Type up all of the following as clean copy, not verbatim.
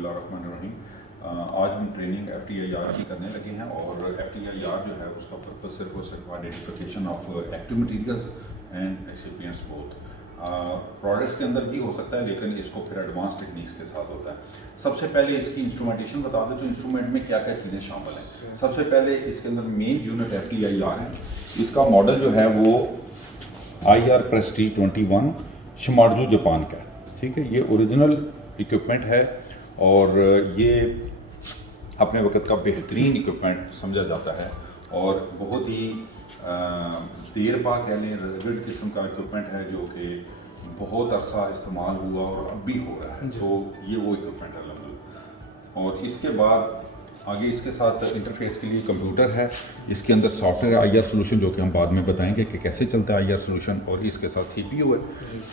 बिस्मिल्लाहिर्रहमानिर्रहीम। आज हम ट्रेनिंग FTIR की करने लगे हैं और FTIR जो है उसका पर्पस सिर्फ और सिर्फ identification of active materials and excipients both. Products के अंदर भी हो सकता है लेकिन इसको फिर एडवांस टेक्निक्स के साथ होता है। सबसे पहले इसकी इंस्ट्रूमेंटेशन बता दें तो इंस्ट्रूमेंट में क्या क्या चीज़ें शामिल हैं। सबसे पहले इसके अंदर मेन यूनिट FTIR है। इसका मॉडल जो है वो IR प्रेस्टी 21 शिमाज़ू जापान का, ठीक है। ये ओरिजिनल इक्विपमेंट है और ये अपने वक्त का बेहतरीन इक्विपमेंट समझा जाता है और बहुत ही देर पा कह लें रेविड किस्म का इक्विपमेंट है जो कि बहुत अरसा इस्तेमाल हुआ और अब भी हो रहा है। तो ये वो इक्विपमेंट है लगभग। और इसके बाद आगे इसके साथ इंटरफेस के लिए कंप्यूटर है। इसके अंदर सॉफ्टवेयर IR सोल्यूशन जो कि हम बाद में बताएंगे कि कैसे चलता है IR सोल्यूशन। और इसके साथ CPU है।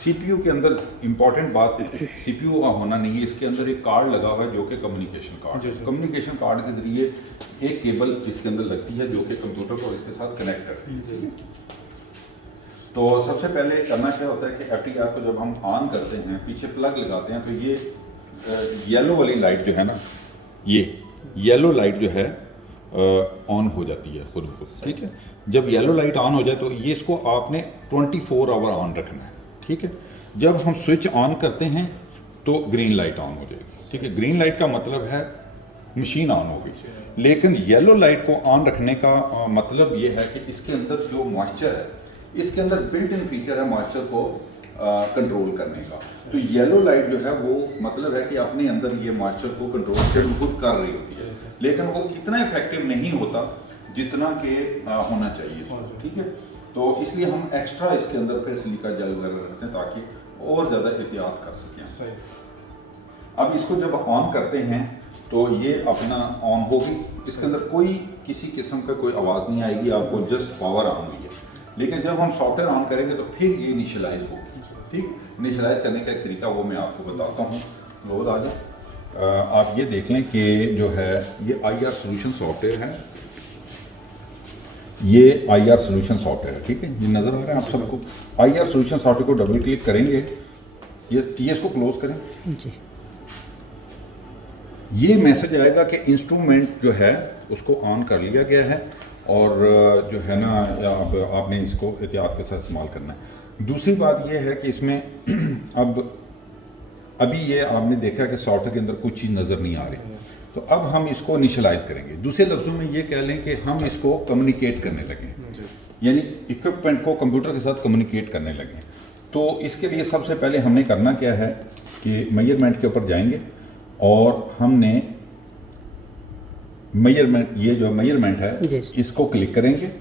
CPU के अंदर इंपॉर्टेंट बात CPU का होना नहीं है, इसके अंदर एक कार्ड लगा हुआ है जो कि कम्युनिकेशन कार्ड है। कम्युनिकेशन कार्ड के ज़रिए एक केबल इसके अंदर लगती है जो कि कंप्यूटर को इसके साथ कनेक्ट करती है। तो सबसे पहले करना क्या होता है कि FTIR को जब हम ऑन करते हैं, पीछे प्लग लगाते हैं, तो ये येलो वाली लाइट जो है ना, ये येलो लाइट जो है ऑन हो जाती है खुद को, ठीक है। जब येलो लाइट ऑन हो जाए तो ये इसको आपने 24 आवर ऑन रखना है, ठीक है। जब हम स्विच ऑन करते हैं तो ग्रीन लाइट ऑन हो जाएगी, ठीक है। ग्रीन लाइट का मतलब है मशीन ऑन हो गई। लेकिन येलो लाइट को ऑन रखने का मतलब ये है कि इसके अंदर जो मॉइस्चर है, इसके अंदर बिल्ट इन फीचर है मॉइस्चर को कंट्रोल करने का। तो येलो लाइट जो है वो मतलब है कि अपने अंदर ये मॉइस्चर को कंट्रोल खुद कर रही होती है, लेकिन वो इतना इफेक्टिव नहीं होता जितना कि होना चाहिए, ठीक है। तो इसलिए हम एक्स्ट्रा इसके अंदर फिर सिलिका जेल वगैरह रखते हैं ताकि और ज़्यादा एहतियात कर सकें। अब इसको जब ऑन करते हैं तो ये अपना ऑन होगी। इसके अंदर कोई किसी किस्म का कोई आवाज़ नहीं आएगी, आपको जस्ट पावर ऑन हुई है। लेकिन जब हम सॉफ्टवेयर ऑन करेंगे तो फिर ये इनिशियलाइज होगी, ठीक। इनिशियलाइज करने का एक तरीका वो मैं आपको बताता हूँ। रोज़ आ जाए आप ये देख लें कि जो है ये IR सोल्यूशन सॉफ्टवेयर है। ये IR सोल्यूशन सॉफ्टवेयर है, ठीक है। ये नज़र आ रहा है आप सबको। IR सोल्यूशन सॉफ्टवेयर को डबल क्लिक करेंगे, ये इसको क्लोज करें जी। ये मैसेज आएगा कि इंस्ट्रूमेंट जो है उसको ऑन कर लिया गया है और जो है ना अब आपने इसको एहतियात के साथ इस्तेमाल करना है। दूसरी बात यह है कि इसमें अभी ये आपने देखा कि सॉफ्टवेयर के अंदर कुछ चीज़ नज़र नहीं आ रही, तो अब हम इसको इनिशियलाइज करेंगे। दूसरे लफ्ज़ों में ये कह लें कि हम इसको कम्युनिकेट करने लगे, यानी इक्विपमेंट को कंप्यूटर के साथ कम्युनिकेट करने लगे। तो इसके लिए सबसे पहले हमने करना क्या है कि मेजरमेंट के यूपर जाएंगे और हमने मेजरमेंट, ये जो मेजरमेंट है इसको क्लिक करेंगे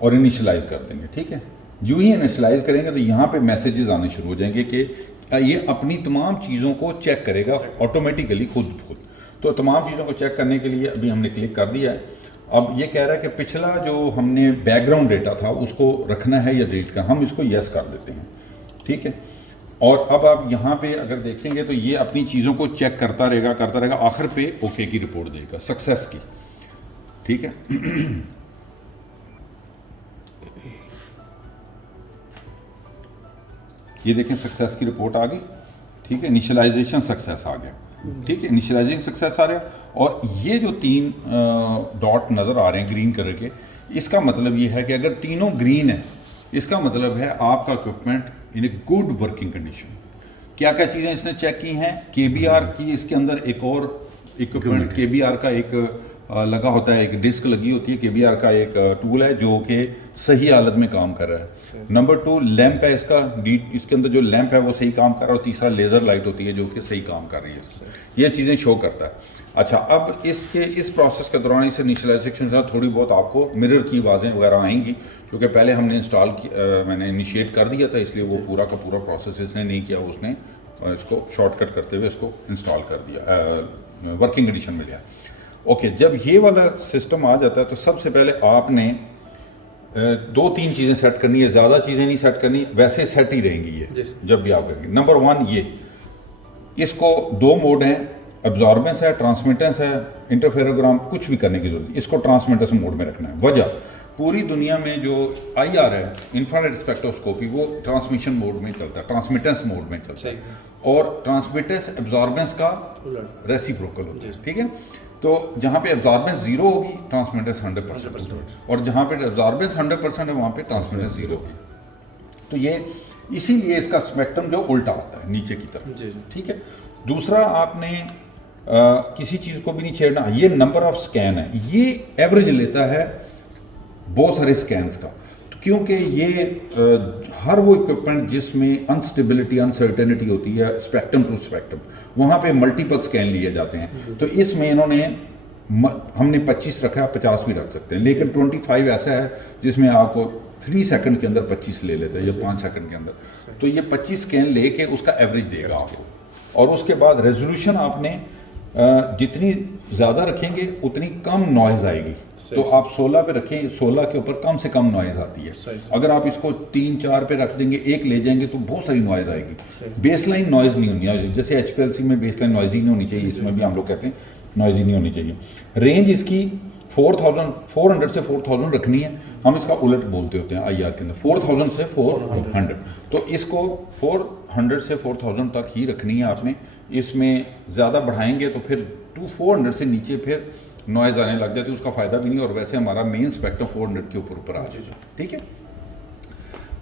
और इनिशियलाइज कर देंगे, ठीक है। यूँ ही इनिशियलाइज करेंगे तो यहाँ पे मैसेजेस आने शुरू हो जाएंगे कि ये अपनी तमाम चीज़ों को चेक करेगा ऑटोमेटिकली खुद। तो तमाम चीज़ों को चेक करने के लिए अभी हमने क्लिक कर दिया है। अब ये कह रहा है कि पिछला जो हमने बैकग्राउंड डेटा था उसको रखना है या डिलीट करना, हम इसको यस कर देते हैं, ठीक है। और अब आप यहाँ पे अगर देखेंगे तो ये अपनी चीज़ों को चेक करता रहेगा, आखिर पे ओके की रिपोर्ट देगा, सक्सेस की, ठीक है। ये देखें सक्सेस की रिपोर्ट आ गई, ठीक है। इनिशियलाइजेशन सक्सेस आ गया, ठीक है। इनिशियलाइजेशन सक्सेस आ रहा और ये जो 3 डॉट नज़र आ रहे हैं ग्रीन कलर के, इसका मतलब ये है कि अगर तीनों ग्रीन है इसका मतलब है आपका equipment in a good working condition. क्या क्या चीज़ें इसने चेक की हैं? KBR की इसके अंदर एक और इक्विपमेंट KBR का एक लगा होता है, एक डिस्क लगी होती है। KBR का एक टूल है जो कि सही हालत में काम कर रहा है। नंबर 2 लैंप है इसका, इसके अंदर जो लैंप है वो सही काम कर रहा है। और तीसरा लेज़र लाइट होती है जो कि सही काम कर रही है। ये चीज़ें शो करता है। अच्छा, अब इस प्रोसेस के दौरान इस इनिशियलाइजेशन का थोड़ी बहुत आपको मिरर की आवाज़ें वगैरह आएंगी क्योंकि पहले हमने मैंने इनिशिएट कर दिया था, इसलिए वो पूरा का पूरा प्रोसेस इसने नहीं किया। उसने इसको शॉर्टकट करते हुए इसको इंस्टॉल कर दिया, वर्किंग कंडीशन में लिया। ओके, जब ये वाला सिस्टम आ जाता है तो सबसे पहले आपने 2-3 चीज़ें सेट करनी है, ज़्यादा चीज़ें नहीं सेट करनी, वैसे सेट ही रहेंगी ये जब भी आप करेंगे। नंबर 1 ये, इसको 2 मोड हैं, एब्जॉर्बेंस है, ट्रांसमिटेंस है, इंटरफेरोग्राम, कुछ भी करने की जरूरत नहीं। इसको ट्रांसमिटेंस मोड में रखना है। वजह पूरी दुनिया में जो IR है, इंफ्रारेड स्पेक्ट्रोस्कोपी, वो ट्रांसमिशन मोड में चलता है, ट्रांसमिटेंस मोड में चलता है, और ट्रांसमिटेंस एब्जॉर्बेंस का रेसिप्रोकल होता है, ठीक है। तो जहाँ पे एब्जॉर्बेंस 0 होगी, ट्रांसमिटेंस 100%, और जहाँ पे एब्जॉर्बेंस 100% है वहाँ पे ट्रांसमिटेंस 0 होगी। तो ये इसीलिए इसका स्पेक्ट्रम जो उल्टा होता है नीचे की तरफ, ठीक है। दूसरा, आपने किसी चीज़ को भी नहीं छेड़ना। ये नंबर ऑफ स्कैन है, ये एवरेज लेता है बहुत सारे स्कैन्स का, तो क्योंकि ये हर वो इक्विपमेंट जिसमें अनस्टेबिलिटी, अनसर्टेनिटी होती है, स्पेक्ट्रम टू स्पेक्ट्रम, वहाँ पे मल्टीपल स्कैन लिए जाते हैं। तो इसमें इन्होंने हमने 25 रखा है, 50 भी रख सकते हैं, लेकिन 25 ऐसा है जिसमें आपको 3 सेकंड के अंदर 25 ले लेते हैं या 5 सेकंड के अंदर। तो ये 25 स्कैन लेके उसका एवरेज देगा आपको, और उसके बाद रेजोल्यूशन आपने जितनी ज़्यादा रखेंगे उतनी कम नॉइज़ आएगी। तो आप 16 पे रखें, 16 के ऊपर कम से कम नॉइज़ आती है। अगर आप इसको 3-4 पे रख देंगे, 1 ले जाएंगे तो बहुत सारी नॉइज़ आएगी। बेसलाइन नॉइज़ नहीं होनी चाहिए, जैसे HPLC में बेसलाइन नॉइज़ ही नहीं होनी चाहिए, इसमें भी हम लोग कहते हैं नॉइज़ ही नहीं होनी चाहिए। रेंज इसकी 400 से 4000 रखनी है, हम इसका उलट बोलते होते हैं IR के अंदर, 4000 से 400। तो इसको 400 से 4000 तक ही रखनी है आपने। इसमें ज़्यादा बढ़ाएंगे तो फिर 400 से नीचे फिर नॉइज़ आने लग जाती है, उसका फ़ायदा भी नहीं, और वैसे हमारा मेन स्पेक्ट्रम 400 के ऊपर आ जाए, ठीक है।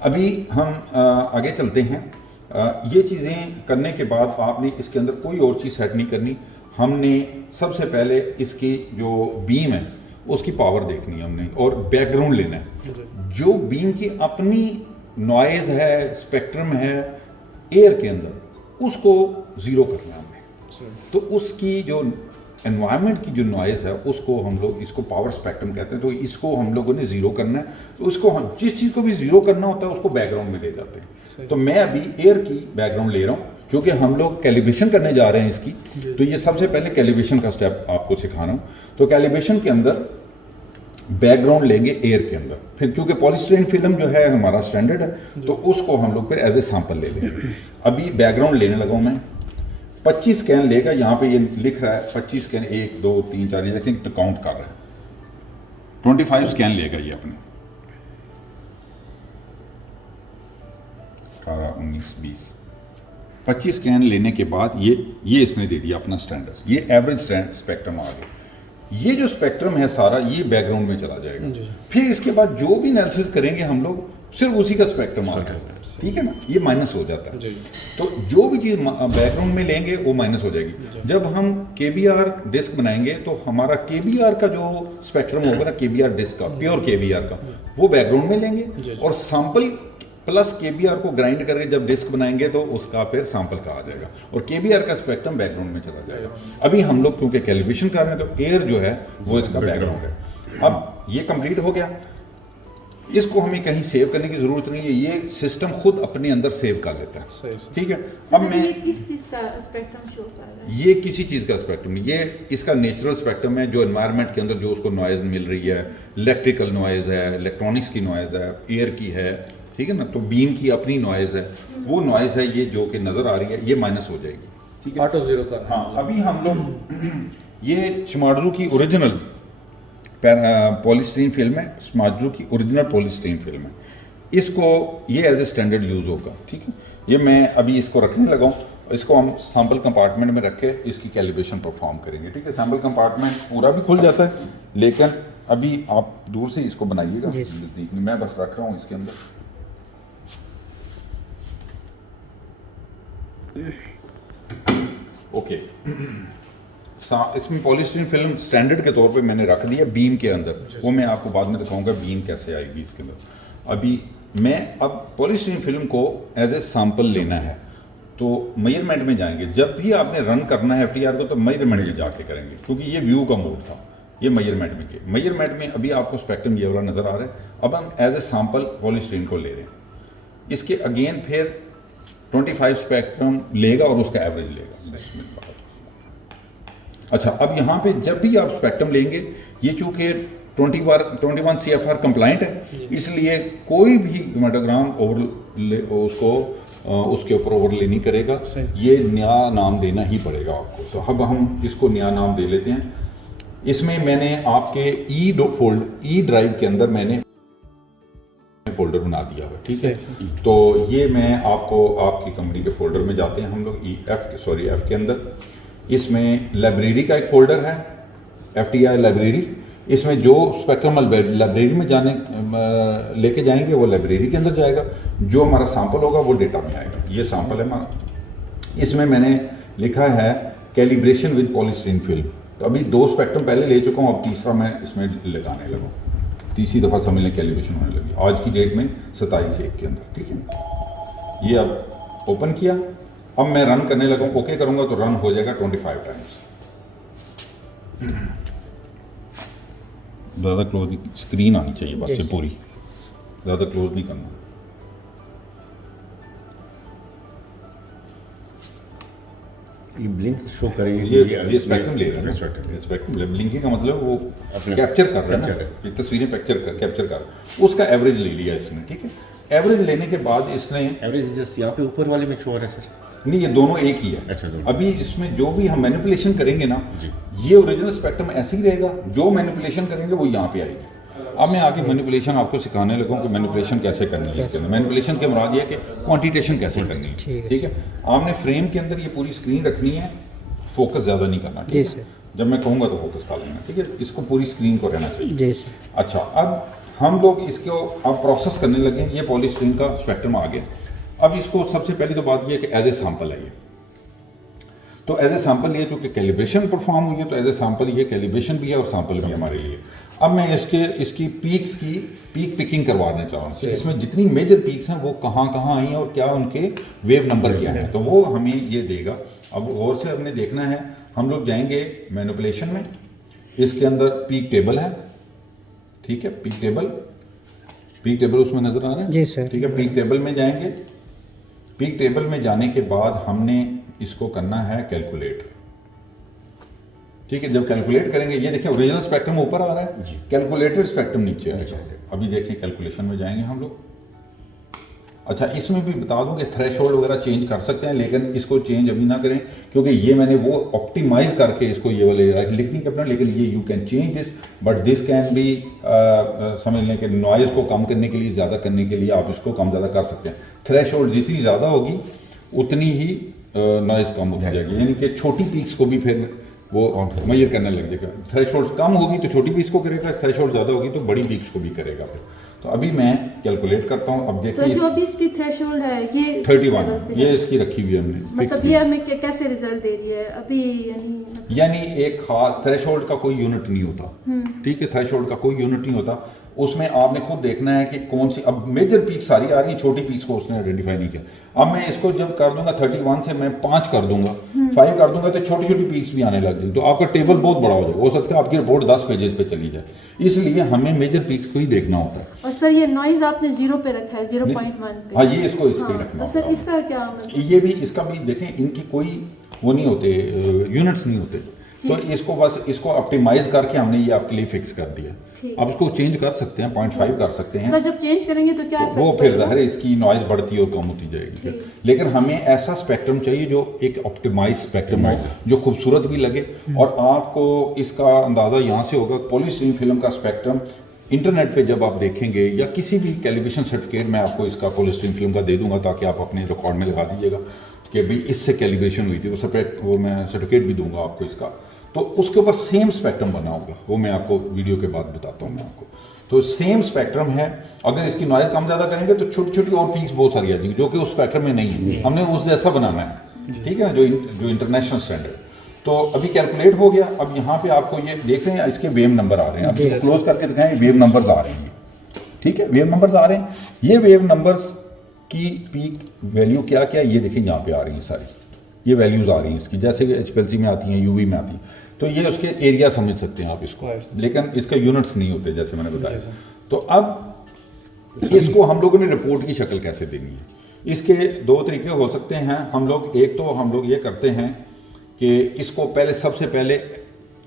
अभी हम आगे चलते हैं। ये चीज़ें करने के बाद आपने इसके अंदर कोई और चीज़ सेट नहीं करनी। हमने सबसे पहले इसकी जो बीम है उसकी पावर देखनी है हमने, और बैकग्राउंड लेना है। जो बीम की अपनी नॉइज़ है, स्पेक्ट्रम है एयर के अंदर, उसको ज़ीरो करना है हमने। तो उसकी जो एनवायरनमेंट की जो नॉइज़ है उसको हम लोग, इसको पावर स्पेक्ट्रम कहते हैं, तो इसको हम लोगों ने ज़ीरो करना है। तो उसको हम जिस चीज़ को भी ज़ीरो करना होता है उसको बैकग्राउंड में ले जाते हैं। तो मैं अभी एयर की बैकग्राउंड ले रहा हूँ, क्योंकि हम लोग कैलिब्रेशन करने जा रहे हैं इसकी। तो ये सबसे पहले कैलिब्रेशन का स्टेप आपको सिखा रहा हूँ। तो कैलिब्रेशन के अंदर बैकग्राउंड लेंगे एयर के अंदर, फिर क्योंकि पॉलीस्टाइरीन फिल्म जो है हमारा स्टैंडर्ड है, तो उसको हम लोग फिर एज ए सैंपल ले लेंगे। अभी बैकग्राउंड लेने लगा हूँ मैं। 25 स्कैन लेगा, यहाँ पे ये लिख रहा है 25 स्कैन, 1 2 3 4, ये देखें काउंट कर रहा है। 25 स्कैन लेगा ये अपने, 18 19 20 25 स्कैन लेने के बाद ये इसने दे दिया अपना स्टैंडर्ड। ये एवरेज स्पेक्ट्रम आ गया। ये जो स्पेक्ट्रम है सारा ये बैकग्राउंड में चला जाएगा। फिर इसके बाद जो भी एनालिसिस करेंगे हम लोग सिर्फ उसी का स्पेक्ट्रम आ जाएगा, ठीक है ना। ये माइनस हो जाता है, तो जो भी चीज़ बैकग्राउंड में लेंगे वो माइनस हो जाएगी। जब हम KBR डिस्क बनाएंगे तो हमारा KBR का जो स्पेक्ट्रम होगा ना, KBR डिस्क का, प्योर KBR का, वो बैकग्राउंड में लेंगे, और सैंपल प्लस KBR को ग्राइंड करके जब डिस्क बनाएंगे तो उसका फिर सैंपल का आ जाएगा, और KBR का स्पेक्ट्रम बैकग्राउंड में चला जाएगा। अभी हम लोग क्योंकि कैलिब्रेशन कर रहे हैं तो एयर जो है वो इसका बैकग्राउंड है। अब ये कंप्लीट हो गया, इसको हमें कहीं सेव करने की जरूरत नहीं है, ये सिस्टम खुद अपने अंदर सेव कर लेता है, ठीक है। अब मैं किस चीज़ का स्पेक्ट्रम शो कर रहा है? ये किसी चीज़ का स्पेक्ट्रम नहीं, ये इसका नेचुरल स्पेक्ट्रम है, जो एनवायरनमेंट के अंदर जो उसको नॉइज़ मिल रही है, इलेक्ट्रिकल नॉइज़ है, इलेक्ट्रॉनिक्स की नॉइज़ है, एयर की है, ठीक है ना। तो बीम की अपनी नॉइज़ है, वो नॉइज़ है ये जो कि नज़र आ रही है, ये माइनस हो जाएगी, ठीक है। ऑटो ज़ीरो का। हाँ, अभी हम लोग ये शिमाज़ू की ओरिजिनल पॉलीस्टाइरीन फिल्म है, शिमाज़ू की ओरिजिनल पॉलीस्टाइरीन फिल्म है, इसको ये एज ए स्टैंडर्ड यूज़ होगा, ठीक है। ये मैं अभी इसको रखने लगा हूँ, इसको हम सैम्पल कंपार्टमेंट में रख के इसकी कैलिब्रेशन परफॉर्म करेंगे, ठीक है। सैम्पल कंपार्टमेंट पूरा भी खुल जाता है, लेकिन अभी आप दूर से इसको बनाइएगा, नज़दीक में मैं बस रख रहा हूँ इसके अंदर। ओके, इसमें पॉलीस्टाइरीन फिल्म स्टैंडर्ड के तौर पे मैंने रख दिया बीम के अंदर, वो मैं आपको बाद में दिखाऊंगा बीम कैसे आएगी इसके अंदर। अभी मैं अब पॉलीस्टाइरीन फिल्म को एज ए सैंपल लेना है, तो मेजरमेंट में जाएंगे। जब भी आपने रन करना है FTR को तो मेजरमेंट में जाके करेंगे, क्योंकि ये व्यू का मोड था, ये मेजरमेंट में के मेजरमेंट में अभी आपको स्पेक्ट्रम ये वाला नज़र आ रहा है। अब हम एज ए सैंपल पॉलीस्टाइरीन को ले रहे हैं, इसके अगेन फिर 25 स्पेक्ट्रम लेगा और उसका एवरेज लेगा। अच्छा, अब यहाँ पे जब भी आप स्पेक्ट्रम लेंगे, ये चूँकि 21 CFR कंप्लाइंट है, इसलिए कोई भी क्रोमेटोग्राम उसको उसके ऊपर ओवरले नहीं करेगा, ये नया नाम देना ही पड़ेगा आपको। तो अब हम इसको नया नाम दे लेते हैं। इसमें मैंने आपके ई ड्राइव के अंदर मैंने फोल्डर बना दिया हुआ है, ठीक है। तो ये मैं आपको आपकी कंपनी के फोल्डर में जाते हैं हम लोग एफ के अंदर। इसमें लाइब्रेरी का एक फोल्डर है, FTI लाइब्रेरी। इसमें जो स्पेक्ट्रम लाइब्रेरी में जाने लेके जाएंगे वो लाइब्रेरी के अंदर जाएगा, जो हमारा सैंपल होगा वो डेटा में आएगा। ये सैंपल है हमारा। इसमें मैंने लिखा है कैलिब्रेशन विद पॉलीस्टीरीन फिल्म। तो अभी 2 स्पेक्ट्रम पहले ले चुका हूँ, अब तीसरा मैं इसमें लगाने लगा, तीसरी दफ़ा समझ लें कैलिब्रेशन होने लगी आज की डेट में 27/1 के अंदर, ठीक है। ये अब ओपन किया, अब मैं रन करने लगा, ओके करूँगा तो रन हो जाएगा 25 टाइम्स। ज़्यादा क्लोज स्क्रीन आनी चाहिए बस, ये पूरी, ज़्यादा क्लोज नहीं करना। ये ब्लिंक शो करेंगे, ये स्पेक्ट्रम ले रहा है, स्पेक्ट्रम ब्लिंकिंग का मतलब वो कैप्चर कर रहा है, ये तस्वीरें कैप्चर कर, उसका एवरेज ले लिया इसने, ठीक है। एवरेज लेने के बाद इसने एवरेज जस्ट यहाँ पे ऊपर वाले में शो हो रहा है सर? नहीं, ये दोनों एक ही है। अच्छा, दोनों। अभी इसमें जो भी हम मैनिपुलेशन करेंगे ना, ये ओरिजिनल स्पेक्ट्रम ऐसे ही रहेगा, जो मैनिपुलेशन करेंगे वो यहाँ पे आएगी। अब मैं आगे मैनिपुलेशन आपको सिखाने लगा कि मैनिपुलेशन कैसे करनी है इसके अंदर। मैनिपुलेशन के मुराद ये है कि क्वांटिटेशन कैसे करनी है, ठीक है। आपने फ्रेम के अंदर ये पूरी स्क्रीन रखनी है, फोकस ज़्यादा नहीं करना, ठीक है। जब मैं कहूँगा तो फोकस कर लेना, ठीक है। इसको पूरी स्क्रीन को रहना चाहिए। अच्छा, अब हम लोग इसको अब प्रोसेस करने लगे। ये पॉलीस्टीरीन का स्पेक्ट्रम आ गया। अब इसको सबसे पहली तो बात ये है कि एज ए सैंपल है ये, तो एज ए सैंपल ये जो कि कैलिब्रेशन परफॉर्म हुई है, तो एज ए सैंपल ये कैलिब्रेशन भी है और सैंपल भी हमारे लिए। अब मैं इसकी पीक पिकिंग करवाना चाह रहा हूँ, इसमें जितनी मेजर पीक्स हैं वो कहाँ कहाँ आई हैं और क्या उनके वेव नंबर क्या है, तो वो हमें ये देगा। अब और से हमने देखना है, हम लोग जाएंगे मैनिपुलेशन में, इसके अंदर पीक टेबल है, ठीक है। पीक टेबल उसमें नजर आ रहा है जी सर, ठीक है। पीक टेबल में जाएंगे, पीक टेबल में जाने के बाद हमने इसको करना है कैलकुलेट, ठीक है। जब कैलकुलेट करेंगे, ये देखिए ओरिजिनल स्पेक्ट्रम ऊपर आ रहा है, कैलकुलेटेड स्पेक्ट्रम नीचे आएगा। अभी देखिए कैलकुलेशन में जाएंगे हम लोग। अच्छा, इसमें भी बता दूं कि थ्रेशोल्ड वगैरह चेंज कर सकते हैं, लेकिन इसको चेंज अभी ना करें, क्योंकि ये मैंने वो ऑप्टिमाइज करके इसको ये वाले लिख दी अपना, लेकिन ये you can change this, but this can be समझ लें कि नॉइज़ को कम करने के लिए, ज़्यादा करने के लिए आप इसको कम ज़्यादा कर सकते हैं। थ्रेशोल्ड जितनी ज़्यादा होगी उतनी ही नॉइज़ कम हो जाएगी, यानी कि छोटी पीक्स को भी फिर वो मेजर करने लग जाएगा। थ्रेशोल्ड कम होगी तो छोटी पीक्स को करेगा, थ्रेशोल्ड ज़्यादा होगी तो बड़ी पीक्स को भी करेगा फिर। तो अभी मैं कैलकुलेट करता हूँ। अब देखिए जो भी इसकी थ्रेशोल्ड है ये 31 ये इसकी रखी हुई है हमने, मतलब ये हमें कैसे रिजल्ट दे रही है अभी, यानी एक खास थ्रेशोल्ड का कोई यूनिट नहीं होता, ठीक है। थ्रेशोल्ड का कोई यूनिट नहीं होता, उसमें आपने खुद देखना है कि कौन सी, अब मेजर पीक सारी आ रही है, छोटी पीक्स को उसने आइडेंटिफाई नहीं किया। अब मैं इसको जब कर दूंगा 31 से मैं 5 कर दूंगा, 5 कर दूंगा तो छोटी छोटी पीक्स भी आने लग जाएगी, तो आपका टेबल बहुत बड़ा हो जाएगा। हो सकता है आपकी रिपोर्ट 10 पेजेस पे चली जाए, इसलिए हमें मेजर पीक्स को ही देखना होता है। और सर ये नॉइज आपने 0 पे रखा है, 0.1 पे। हाँ, ये इसको इस पे रखना तो सर इसका क्या मतलब? ये भी, इसका भी देखें, इनकी कोई वो नहीं होते, यूनिट्स नहीं होते, तो इसको बस इसको ऑप्टिमाइज करके हमने ये आपके लिए फिक्स कर दिया। अब इसको चेंज कर सकते हैं, 0.5 कर सकते हैं। तो जब चेंज करेंगे तो क्या वो फिर ज़ाहिर है इसकी नॉइज बढ़ती और कम होती जाएगी, लेकिन हमें ऐसा स्पेक्ट्रम चाहिए जो एक ऑप्टिमाइज स्पेक्ट्रम हो, जो खूबसूरत भी लगे। और आपको इसका अंदाज़ा यहाँ से होगा, पॉलीस्टीरीन फिल्म का स्पेक्ट्रम इंटरनेट पे जब आप देखेंगे, या किसी भी कैलिब्रेशन सर्टिफिकेट मैं आपको इसका पॉलीस्टीरीन फिल्म का दे दूंगा ताकि आप अपने रिकॉर्ड में लगा दीजिएगा कि भाई इससे कैलिब्रेशन हुई थी, वो सेपरेट वो मैं सर्टिफिकेट भी दूंगा आपको इसका, तो उसके ऊपर सेम स्पेक्ट्रम बना होगा, वो मैं आपको वीडियो के बाद बताता हूँ मैं आपको। तो सेम स्पेक्ट्रम है, अगर इसकी नॉइज़ कम ज़्यादा करेंगे तो छोटी छोटी और पीक्स बहुत सारी आ जाएगी, जो कि उस स्पेक्ट्रम में नहीं है, हमने उस जैसा बनाना है, ठीक है, जो इंटरनेशनल स्टैंडर्ड। तो अभी कैलकुलेट हो गया। अब यहाँ पे आपको ये देख रहे हैं, इसके वेव नंबर आ रहे हैं, अब इसको क्लोज करके दिखाएं, वेव नंबर्स आ रहे हैं, ठीक है, वेव नंबर्स आ रहे हैं। ये वेव नंबर्स की पीक वैल्यू क्या क्या, ये देखें यहाँ पे आ रही हैं सारी, ये वैल्यूज़ आ रही हैं इसकी, जैसे कि HPLC में आती हैं, UV में आती हैं, तो ये उसके एरिया समझ सकते हैं आप इसको, लेकिन इसका यूनिट्स नहीं होते जैसे मैंने बताया। तो अब इसको हम लोगों ने रिपोर्ट की शक्ल कैसे देनी है, इसके 2 तरीके हो सकते हैं हम लोग। एक तो हम लोग ये करते हैं कि इसको पहले, सबसे पहले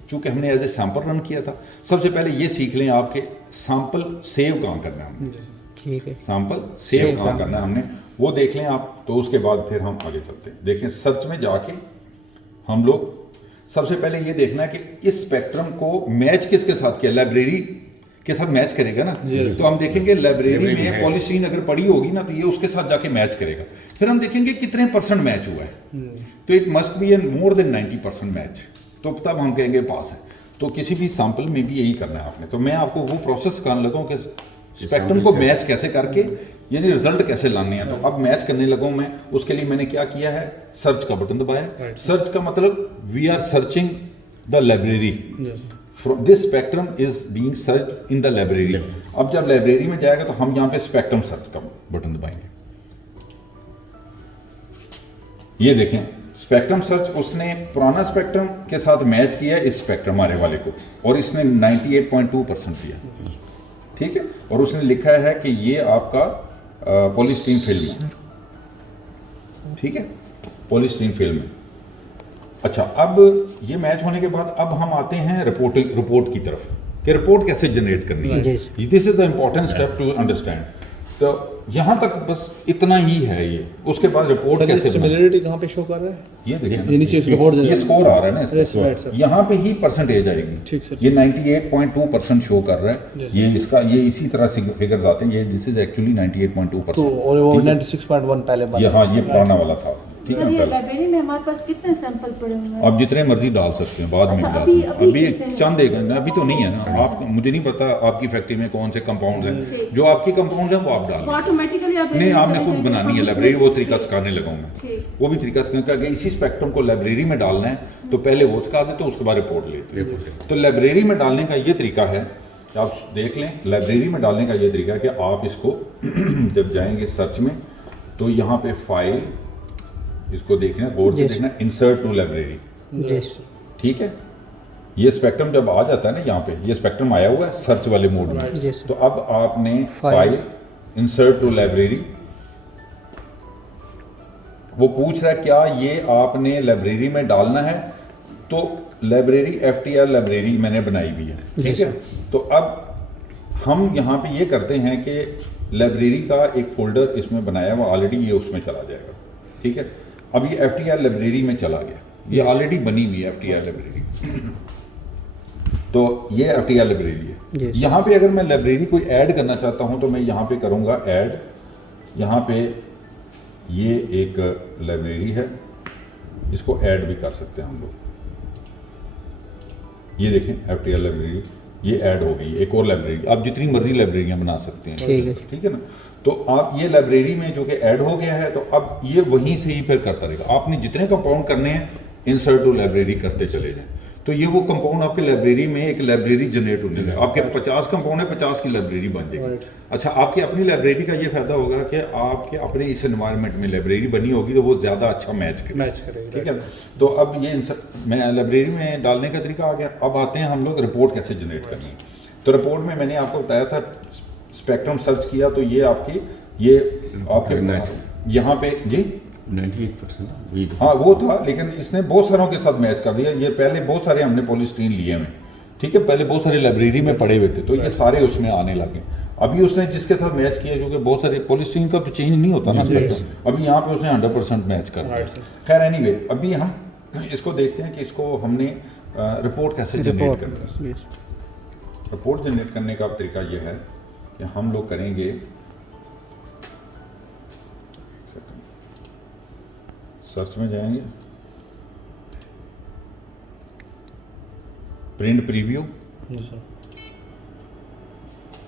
चूँकि हमने एज ए सैंपल रन किया था, सबसे पहले ये सीख लें आपके सैंपल सेव कहाँ करना है हमने, ठीक है, सैंपल सेव कहाँ करना है हमने, वो देख लें आप। तो उसके बाद फिर हम आगे चलते हैं। देखें, सर्च में जाके हम लोग सबसे पहले ये देखना है कि इस स्पेक्ट्रम को मैच किसके साथ किया, लाइब्रेरी के साथ मैच करेगा ना, तो हम देखेंगे लाइब्रेरी में पॉलीस्टीन अगर पड़ी होगी ना तो ये उसके साथ जाके मैच करेगा। फिर हम देखेंगे कितने % मैच हुआ है, तो it must be N more than 90% match, तो तब हम कहेंगे पास है। तो किसी भी सैंपल में भी यही करना है आपने। तो मैं आपको वो प्रोसेस सिखाने लगा हूँ कि स्पेक्ट्रम को मैच कैसे करके यानी रिजल्ट कैसे लाने हैं। तो अब मैच करने लगा हूँ मैं, उसके लिए मैंने क्या किया है, सर्च का बटन दबाया। सर्च का मतलब we are searching the library, this spectrum is being search in the library. अब जब लाइब्रेरी में जाएगा तो हम यहाँ पे स्पेक्ट्रम सर्च का बटन दबाएंगे। ये देखें स्पेक्ट्रम सर्च, उसने पुराना स्पेक्ट्रम के साथ मैच किया इस स्पेक्ट्रम हमारे वाले को, और इसने 98.2% दिया, ठीक है। और उसने लिखा है कि ये आपका पॉलीस्टीन फिल्म है, ठीक है, पॉलीस्टीन फिल्म है। अच्छा, अब ये मैच होने के बाद अब हम आते हैं रिपोर्ट की तरफ कि रिपोर्ट कैसे जनरेट करनी है। This is the important step to understand. तो यहाँ तक बस इतना ही है ये, उसके बाद रिपोर्ट कैसे सिमिलरिटी कहाँ पे शो कर रहा है, ये देखिए ये नीचे रिपोर्ट ये स्कोर आ रहा है ना इसका, right, sir. यहाँ पे ही परसेंटेज आएगी। ठीक सर। ये 98.2% शो कर रहा है, ये इसका ये इसी तरह से फिगर्स आते हैं। ये दिस इज एक्चुअली 98.2%। तो और वो 96.1 पहले बार ये हाँ ये पुराना वाला था, ठीक सर है। ये लाइब्रेरी में हमारे पास कितने सैंपल पड़े हुए हैं? आप जितने मर्जी डाल सकते हैं, बाद में अच्छा, डाल अभी- सकते हैं। अभी अभी कितने हैं? चंद देगा ना, अभी तो नहीं है ना। आप मुझे नहीं पता आपकी फैक्ट्री में कौन से कंपाउंड हैं, जो आपकी कंपाउंड है वो आप डाल वो दें। ऑटोमेटिकली आप नहीं, आपने खुद बनानी है लाइब्रेरी, वो तरीका सिखाने लगा हूँ मैं। ठीक। वो भी तरीका सिखाने का, इसी स्पेक्ट्रम को लाइब्रेरी में डालना है तो पहले वो सिखा देते, उसके बाद रिपोर्ट लेते हैं। तो लाइब्रेरी में डालने का ये तरीका है, आप देख लें, लाइब्रेरी में डालने का ये तरीका है कि आप इसको जब जाएंगे सर्च में तो यहाँ पे फाइल, इसको देखना, गौर से देखना, इंसर्ट टू लाइब्रेरी, ठीक है। ये स्पेक्ट्रम जब आ जाता है ना, यहाँ पे ये स्पेक्ट्रम आया हुआ है सर्च वाले मोड में, तो अब आपने फाइल इंसर्ट टू लाइब्रेरी, वो पूछ रहा है क्या ये आपने लाइब्रेरी में डालना है, तो लाइब्रेरी FTR लाइब्रेरी मैंने बनाई हुई है, ठीक है। तो अब हम यहाँ पे ये करते हैं कि लाइब्रेरी का एक फोल्डर इसमें बनाया हुआ ऑलरेडी, ये उसमें चला जाएगा, ठीक है। अब ये FTR लाइब्रेरी में चला गया, ये ऑलरेडी बनी हुई है FTR लाइब्रेरी, तो ये FTR लाइब्रेरी है। यहाँ पे अगर मैं लाइब्रेरी कोई ऐड करना चाहता हूँ तो मैं यहाँ पे करूँगा ऐड, यहाँ पे ये एक लाइब्रेरी है, इसको ऐड भी कर सकते हैं हम लोग। ये देखें FTR लाइब्रेरी, ये ऐड हो गई एक और लाइब्रेरी। आप जितनी मर्जी लाइब्रेरियाँ बना सकते हैं, ठीक है ना। तो आप ये लाइब्रेरी में जो कि ऐड हो गया है, तो अब ये वहीं से ही फिर करता रहेगा। आपने जितने कंपाउंड करने हैं इंसर्ट टू लाइब्रेरी करते चले जाएं, तो ये वो कंपाउंड आपके लाइब्रेरी में एक लाइब्रेरी जनरेट होने लगे। आपके 50 कंपाउंड है, 50 की लाइब्रेरी बन जाएगी। अच्छा, आपकी अपनी लाइब्रेरी का ये फायदा होगा कि आपके अपने इस एनवायरनमेंट में लाइब्रेरी बनी होगी तो वो ज़्यादा अच्छा मैच करेगा, ठीक है। तो अब ये मैं लाइब्रेरी में डालने का तरीका आ गया। अब आते हैं हम लोग रिपोर्ट कैसे जनरेट करनी है। तो रिपोर्ट में मैंने आपको बताया था, स्पेक्ट्रम सर्च किया तो ये आपकी यहाँ पे जी 98%। हाँ वो था, लेकिन इसने बहुत सारों के साथ मैच कर दिया। ये पहले बहुत सारे हमने पॉलीस्टीन लिए हैं, ठीक है, पहले बहुत सारे लाइब्रेरी में पड़े हुए थे, तो ये सारे उसमें आने लगे। अभी उसने जिसके साथ मैच किया, जो कि बहुत सारे पॉलीस्टीन का तो चेंज नहीं होता ना, अभी यहाँ पे उसने 100% मैच कर दिया। खैर एनीवे, अभी हम इसको देखते हैं कि इसको हमने रिपोर्ट कैसे जनरेट करना है। रिपोर्ट जनरेट करने का तरीका ये है कि हम लोग करेंगे, सर्च में जाएंगे, प्रिंट प्रीव्यू।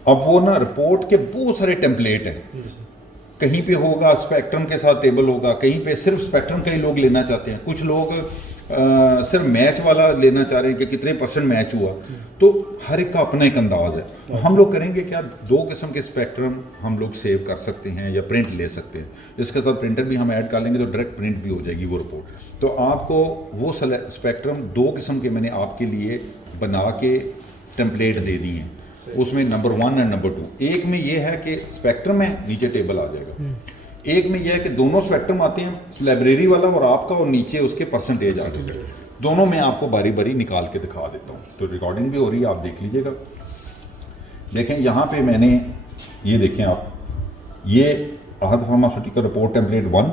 अब वो ना रिपोर्ट के बहुत सारे टेम्पलेट हैं, कहीं पे होगा स्पेक्ट्रम के साथ टेबल होगा, कहीं पे सिर्फ स्पेक्ट्रम का ही लोग लेना चाहते हैं, कुछ लोग सिर्फ मैच वाला लेना चाह रहे हैं कि कितने % मैच हुआ। तो हर एक का अपना एक अंदाज है। तो हम लोग करेंगे क्या, 2 किस्म के स्पेक्ट्रम हम लोग सेव कर सकते हैं या प्रिंट ले सकते हैं। इसके साथ प्रिंटर भी हम ऐड कर लेंगे तो डायरेक्ट प्रिंट भी हो जाएगी वो रिपोर्ट। तो आपको वो स्पेक्ट्रम 2 किस्म के मैंने आपके लिए बना के टेम्पलेट दे दी हैं, उसमें नंबर 1 और नंबर 2। एक में ये है कि स्पेक्ट्रम है, नीचे टेबल आ जाएगा। एक में यह है कि दोनों स्पेक्ट्रम आते हैं, लाइब्रेरी वाला और आपका, और नीचे उसके परसेंटेज आते हैं। दोनों में आपको बारी बारी निकाल के दिखा देता हूँ। तो रिकॉर्डिंग भी हो रही है, आप देख लीजिएगा। देखें यहाँ पे मैंने ये देखें आप, ये आहद फार्मास्यूटिकल रिपोर्ट टेम्पलेट 1,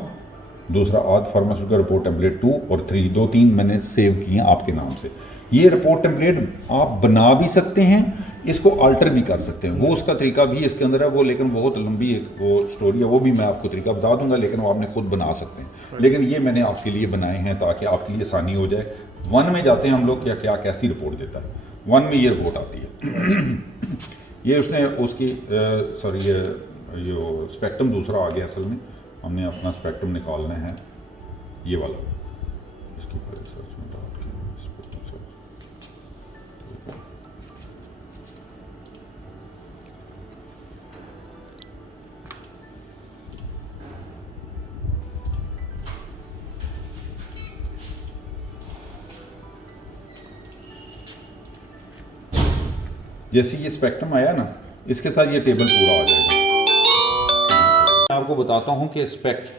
दूसरा आहद फार्मास्यूटिकल रिपोर्ट टेम्पलेट 2 और 3, 2-3 मैंने सेव किए हैं आपके नाम से। ये रिपोर्ट टेम्पलेट आप बना भी सकते हैं इसको अल्टर भी कर सकते हैं, वो उसका तरीका भी इसके अंदर है वो, लेकिन बहुत लंबी एक वो स्टोरी है, वो भी मैं आपको तरीका बता दूंगा, लेकिन वो आपने खुद बना सकते हैं। लेकिन ये मैंने आपके लिए बनाए हैं ताकि आपके लिए आसानी हो जाए। 1 में जाते हैं हम लोग, क्या क्या कैसी रिपोर्ट देता है। 1 में ये रिपोर्ट आती है ये उसने उसकी सॉरी ये स्पेक्ट्रम दूसरा आ गया, असल में हमने अपना स्पेक्ट्रम निकालना है ये वाला, इसके ऊपर सर्च में डाल के स्पेक्ट्रम सर्च। जैसे ये स्पेक्ट्रम आया ना, इसके साथ ये टेबल पूरा आ जाएगा। मैं आपको बताता हूँ कि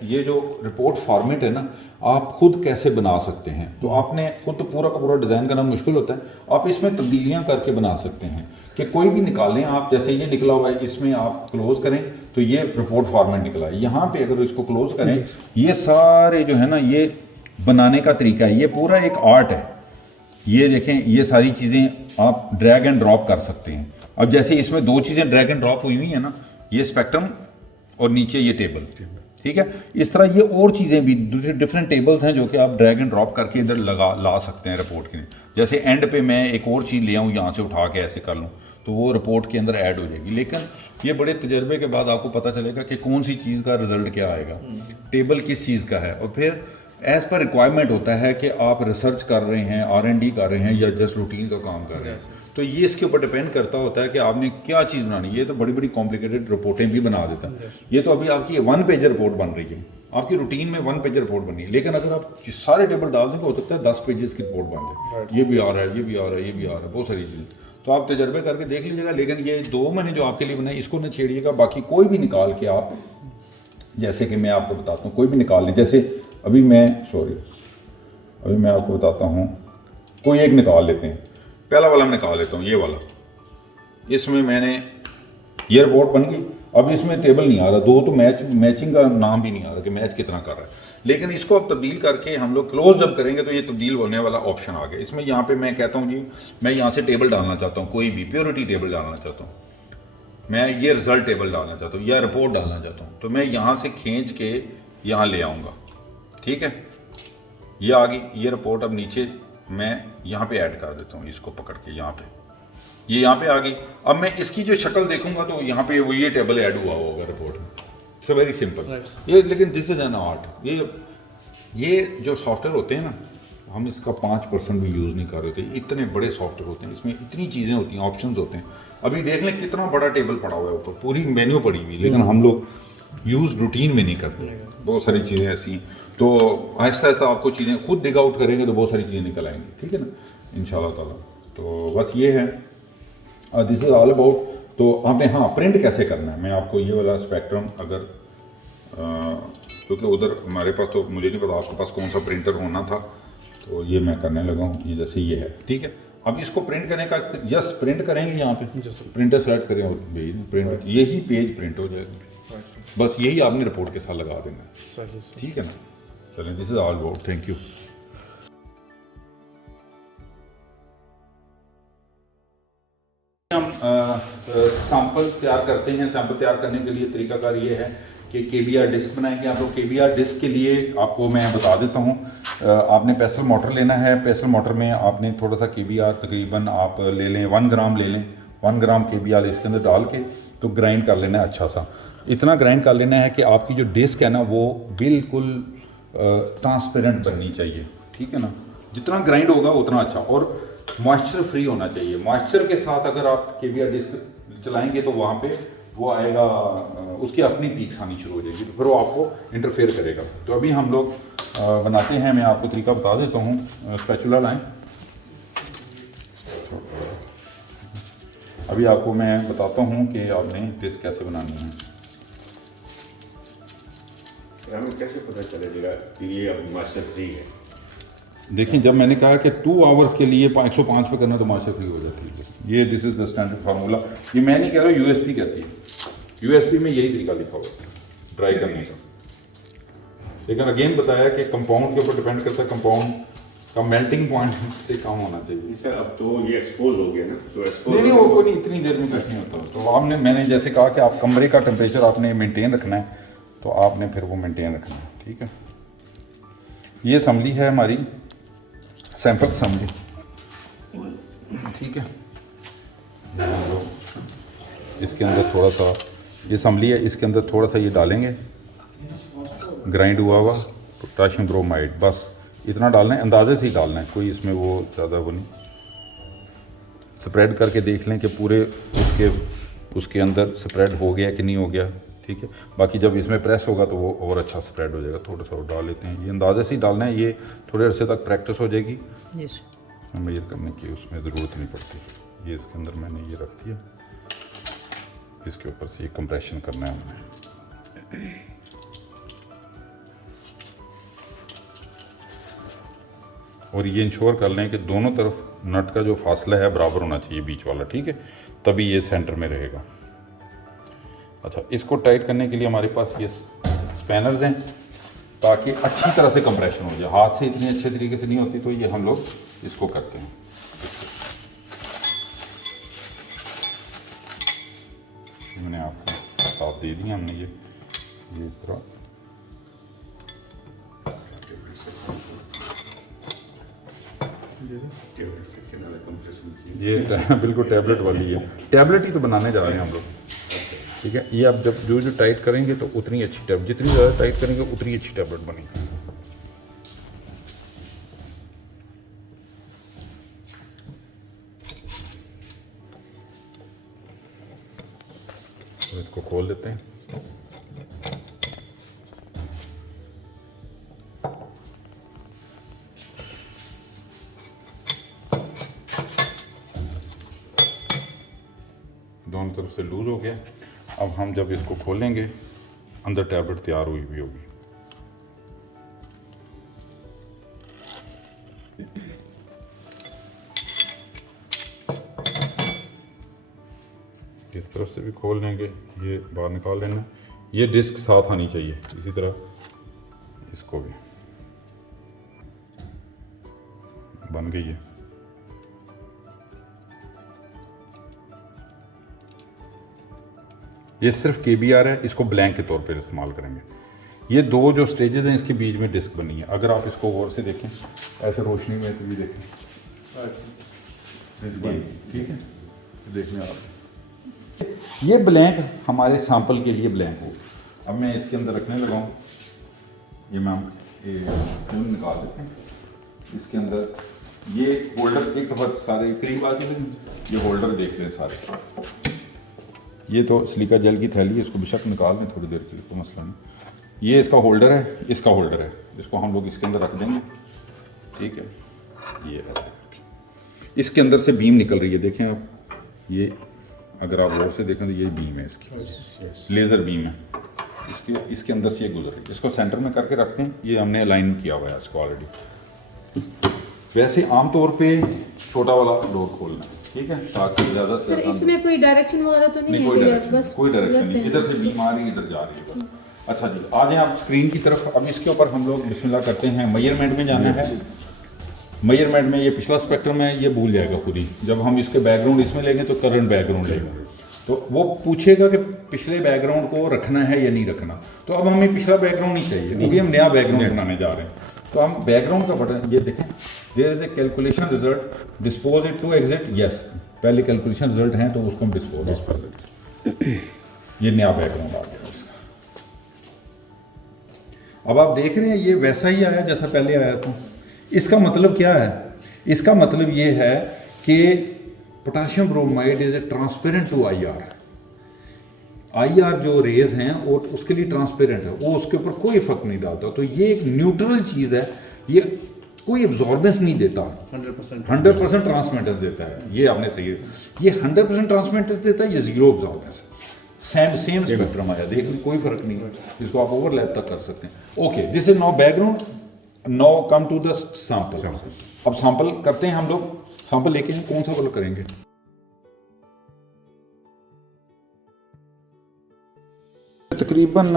ये जो रिपोर्ट फॉर्मेट है ना, आप खुद कैसे बना सकते हैं। तो आपने खुद तो पूरा का पूरा डिज़ाइन करना मुश्किल होता है, आप इसमें तब्दीलियाँ करके बना सकते हैं कि कोई भी निकालें आप। जैसे ये निकला हुआ है, इसमें आप क्लोज करें तो ये रिपोर्ट फॉर्मेट निकला है। यहाँ पे अगर इसको क्लोज करें, ये सारे जो है ना, ये बनाने का तरीका है, ये पूरा एक आर्ट है। ये देखें, ये सारी चीज़ें आप ड्रैग एंड ड्रॉप कर सकते हैं। अब जैसे इसमें 2 चीज़ें ड्रैग एंड ड्रॉप हुई हुई है ना, ये स्पेक्ट्रम और नीचे ये टेबल, ठीक है। इस तरह ये और चीज़ें भी डिफरेंट टेबल्स हैं जो कि आप ड्रैग एंड ड्रॉप करके इधर ला सकते हैं रिपोर्ट के लिए। जैसे एंड पे मैं एक और चीज़ ले आऊँ, यहाँ से उठा के ऐसे कर लूँ तो वो रिपोर्ट के अंदर ऐड हो जाएगी। लेकिन ये बड़े तजर्बे के बाद आपको पता चलेगा कि कौन सी चीज़ का रिजल्ट क्या आएगा, टेबल किस चीज़ का है। और फिर एज़ पर रिक्वायरमेंट होता है कि आप रिसर्च कर रहे हैं, R&D कर रहे हैं या जस्ट रूटीन का काम कर रहे हैं, तो ये इसके ऊपर डिपेंड करता होता है कि आपने क्या चीज़ बनानी है। ये तो बड़ी बड़ी कॉम्प्लिकेटेड रिपोर्टें भी बना देता है। ये तो अभी आपकी 1 पेज रिपोर्ट बन रही है, आपकी रूटीन में 1 पेज रिपोर्ट बनी है। लेकिन अगर आप सारे टेबल डाल देंगे, हो सकता है 10 पेजेस की रिपोर्ट बन जाए। ये भी आ रहा है, ये भी आ रहा है, ये भी आ रहा है, बहुत सारी चीज़ें। तो आप तजर्बे करके देख लीजिएगा। लेकिन ये 2 मैंने जो आपके लिए बनाए, इसको न छेड़िएगा। बाकी कोई भी निकाल के आप, जैसे कि मैं आपको बताता हूँ, कोई भी निकाल लें। जैसे अभी मैं आपको बताता हूँ, कोई एक निकाल लेते हैं। पहला वाला मैं निकाल लेता हूँ, ये वाला। इसमें मैंने ये रिपोर्ट बन गई। अब इसमें टेबल नहीं आ रहा, 2 तो मैचिंग का नाम भी नहीं आ रहा कि मैच कितना कर रहा है। लेकिन इसको अब तब्दील करके हम लोग क्लोज जब करेंगे तो ये तब्दील होने वाला ऑप्शन आ गया। इसमें यहाँ पे मैं कहता हूँ जी, मैं यहाँ से टेबल डालना चाहता हूँ, कोई भी प्योरिटी टेबल डालना चाहता हूँ, मैं ये रिजल्ट टेबल डालना चाहता हूँ या रिपोर्ट डालना चाहता हूँ, तो मैं यहाँ से खींच के यहाँ ले आऊँगा। ठीक है, ये आ गई ये रिपोर्ट। अब नीचे मैं यहाँ पे ऐड कर देता हूँ, इसको पकड़ के यहाँ पे, ये यहाँ पे आ गई। अब मैं इसकी जो शक्ल देखूंगा तो यहाँ पे वो ये टेबल ऐड हुआ होगा रिपोर्ट में। इट्स वेरी सिंपल ये। लेकिन दिस इज एन आर्ट। ये जो सॉफ्टवेयर होते हैं ना, हम इसका 5% भी यूज़ नहीं कर रहे थे। इतने बड़े सॉफ्टवेयर होते हैं, इसमें इतनी चीज़ें होती हैं, ऑप्शंस होते हैं। अभी देख लें कितना बड़ा टेबल पड़ा हुआ है ऊपर, पूरी मेन्यू पड़ी हुई, लेकिन हम लोग यूज़ रूटीन में नहीं करते। बहुत सारी चीज़ें ऐसी हैं। तो आहिस्ता आहिस्ता आपको चीज़ें खुद डिग आउट करेंगे तो बहुत सारी चीज़ें निकल आएंगी, ठीक है ना, इंशाल्लाह ताला। तो बस ये है, दिस इज़ ऑल अबाउट। तो आपने प्रिंट कैसे करना है, मैं आपको ये वाला स्पेक्ट्रम, अगर क्योंकि उधर हमारे पास तो मुझे नहीं पता आपके पास कौन सा प्रिंटर होना था, तो ये मैं करने लगा हूँ। ये जैसे ये है, ठीक है। अब इसको प्रिंट करने का, जस्ट प्रिंट करेंगे यहाँ पे, प्रिंटर सेलेक्ट करें और प्रिंट, यही पेज प्रिंट हो जाएगा। बस यही आपने रिपोर्ट के साथ लगा देना, ठीक है ना। चलें, this is all about, thank you. हम सैंपल तैयार करते हैं। सैंपल तैयार करने के लिए तरीकाकार ये है कि KBR डिस्क बनाएंगे आप लोग। KBR डिस्क के लिए आपको मैं बता देता हूँ, आपने पेसल मोटर लेना है। पेसल मोटर में आपने थोड़ा सा KBR तकरीबन आप ले लें 1 ग्राम ले लें, 1 ग्राम KBR इसके अंदर डाल के तो ग्राइंड कर लेना है। अच्छा सा इतना ग्राइंड कर लेना है कि आपकी जो डिस्क है ना वो बिल्कुल ट्रांसपेरेंट बननी चाहिए, ठीक है ना। जितना ग्राइंड होगा उतना अच्छा, और मॉइस्चर फ्री होना चाहिए। मॉइस्चर के साथ अगर आप KBR डिस्क चलाएंगे तो वहाँ पे वो आएगा, उसकी अपनी पीक्स आनी शुरू हो जाएगी, तो फिर वो आपको इंटरफेयर करेगा। तो अभी हम लोग बनाते हैं, मैं आपको तरीका बता देता हूँ। स्पैचुला लाएं। अभी आपको मैं बताता हूँ कि आपने डिस्क कैसे बनानी है। हमें कैसे पता चलेगा कि ये अब मॉइस्चर फ्री है? देखिए, जब मैंने कहा कि 2 आवर्स के लिए 105 पे करना तो मॉइस्चर फ्री हो जाती है। ये this is the standard formula. ये मैं नहीं कह रहा हूँ, USP कहती है। USP में यही तरीका लिखा हुआ है ड्राई करने का। लेकिन अगेन बताया कि कंपाउंड के ऊपर डिपेंड करता है। कंपाउंड का मेल्टिंग पॉइंट से कम होना चाहिए। सर अब तो ये एक्सपोज हो गया ना, तो एक्सपोज नहीं वो कोई नहीं, इतनी देर में कुछ नहीं होता। तो आपने, मैंने जैसे कहा कि आप कमरे का टेम्परेचर आपने मेंटेन रखना है, तो आपने फिर वो मेंटेन रखना है, ठीक है। ये असम्बली है हमारी, सैंपल असम्बली, ठीक है। इसके अंदर थोड़ा सा ये असम्बली है, इसके अंदर थोड़ा सा ये डालेंगे ग्राइंड हुआ हुआ पोटाशियम ब्रोमाइड, बस इतना डालना है, अंदाजे से ही डालना है, कोई इसमें वो ज़्यादा वो नहीं। स्प्रेड करके देख लें कि पूरे उसके अंदर स्प्रेड हो गया कि नहीं हो गया, ठीक है। बाकी जब इसमें प्रेस होगा तो वो और अच्छा स्प्रेड हो जाएगा। थोड़ा सा और डाल लेते हैं, ये अंदाजे से ही डालना है, ये थोड़े अरसे तक प्रैक्टिस हो जाएगी, मेजर करने की उसमें ज़रूरत नहीं पड़ती। ये इसके अंदर मैंने ये रख दिया, इसके ऊपर से ये कंप्रेशन करना है हमने। और ये इंश्योर कर लें कि दोनों तरफ नट का जो फासला है बराबर होना चाहिए, बीच वाला, ठीक है, तभी ये सेंटर में रहेगा। अच्छा, इसको टाइट करने के लिए हमारे पास ये स्पैनर्स हैं, ताकि अच्छी तरह से कंप्रेशन हो जाए। हाथ से इतनी अच्छे तरीके से नहीं होती, तो ये हम लोग इसको करते हैं। मैंने आपको साफ दे दिया हमने, ये इस तरह ये बिल्कुल टैबलेट वाली है, टैबलेट ही तो बनाने जा रहे हैं हम लोग, ठीक है। ये आप जब जो टाइट करेंगे तो उतनी अच्छी टैबलेट, जितनी ज़्यादा टाइट करेंगे उतनी अच्छी टैबलेट बनेगी। तो इसको खोल लेते हैं। दोनों तरफ से लूज हो गया। अब हम जब इसको खोलेंगे, अंदर टैबलेट तैयार हुई हुई होगी। इस तरफ से भी खोल लेंगे, ये बाहर निकाल लेना। ये डिस्क साथ आनी चाहिए, इसी तरह इसको भी बन गई है। ये सिर्फ KBR है, इसको ब्लैंक के तौर पर इस्तेमाल करेंगे। ये दो जो स्टेजेस हैं, इसके बीच में डिस्क बनी है। अगर आप इसको गौर से देखें, ऐसे रोशनी में तो भी देखें, ठीक है, देख लें आप। ये ब्लैंक हमारे सैंपल के लिए ब्लैंक हो। अब मैं इसके अंदर रखने लगा हूँ, ये मैं खून निकाल देते हैं। इसके अंदर ये होल्डर, एक दफ़ा सारे करीब आ गए, ये होल्डर देख लें सारे। ये तो सिलिका जेल की थैली है, इसको बेशक निकाल लें थोड़ी देर के लिए, कोई मसला नहीं। ये इसका होल्डर है, इसका होल्डर है, इसको हम लोग इसके अंदर रख देंगे, ठीक है। ये ऐसे करके इसके अंदर से बीम निकल रही है, देखें आप। ये अगर आप गौर से देखें तो ये बीम है इसकी, लेज़र बीम है इसके अंदर से ये गुजर रही है। इसको सेंटर में करके रखते हैं, ये हमने अलाइन किया हुआ है इसको ऑलरेडी। वैसे आमतौर पे छोटा वाला डोर खोलना है, ठीक है, ताकि ज़्यादा से सर इसमें कोई डायरेक्शन वगैरह तो नहीं है? कोई डायरेक्शन नहीं, इधर से बीम आ रही है, इधर जा रही है। अच्छा जी, आ जाएं आप स्क्रीन की तरफ। अब इसके ऊपर हम लोग बिस्मिल्लाह करते हैं, मेजरमेंट में जाना है। मेजरमेंट में ये पिछला स्पेक्ट्रम है, ये भूल जाएगा खुद ही। जब हम इसके बैकग्राउंड इसमें लेंगे तो करंट बैकग्राउंड लेगा, तो वो पूछेगा कि पिछले बैकग्राउंड को रखना है या नहीं रखना। तो अब हमें पिछला बैकग्राउंड नहीं चाहिए, क्योंकि हम नया बैकग्राउंड बनाने जा रहे हैं। तो हम बैकग्राउंड का बटन ये देखें, there is a calculation result, dispose it to exit, yes. पहले कैलकुलेशन रिजल्ट हैं तो उसको हम डिस्पोज कर देंगे। ये नया बैकग्राउंड आ गया इसका। अब आप देख रहे हैं ये वैसा ही आया जैसा पहले आया था। इसका मतलब क्या है? इसका मतलब ये है कि potassium bromide is a transparent to IR। IR जो रेज हैं और उसके लिए ट्रांसपेरेंट है, वो उसके ऊपर कोई फर्क नहीं डालता। तो ये एक न्यूट्रल चीज़ है, ये कोई एब्जॉर्बेंस नहीं देता, 100% ट्रांसमिटेंस देता है। ये आपने सही, ये 100% ट्रांसमिटेंस देता है, ये जीरो एब्जॉर्बेंस है। सेम स्पेक्ट्रम आया, देख कोई फर्क नहीं है। इसको आप ओवरलैप तक कर सकते हैं। Okay, this is now background. Now come to the sample. अब सैंपल करते हैं हम लोग। सैंपल लेके हैं, कौन सा वाला करेंगे? तकरीबन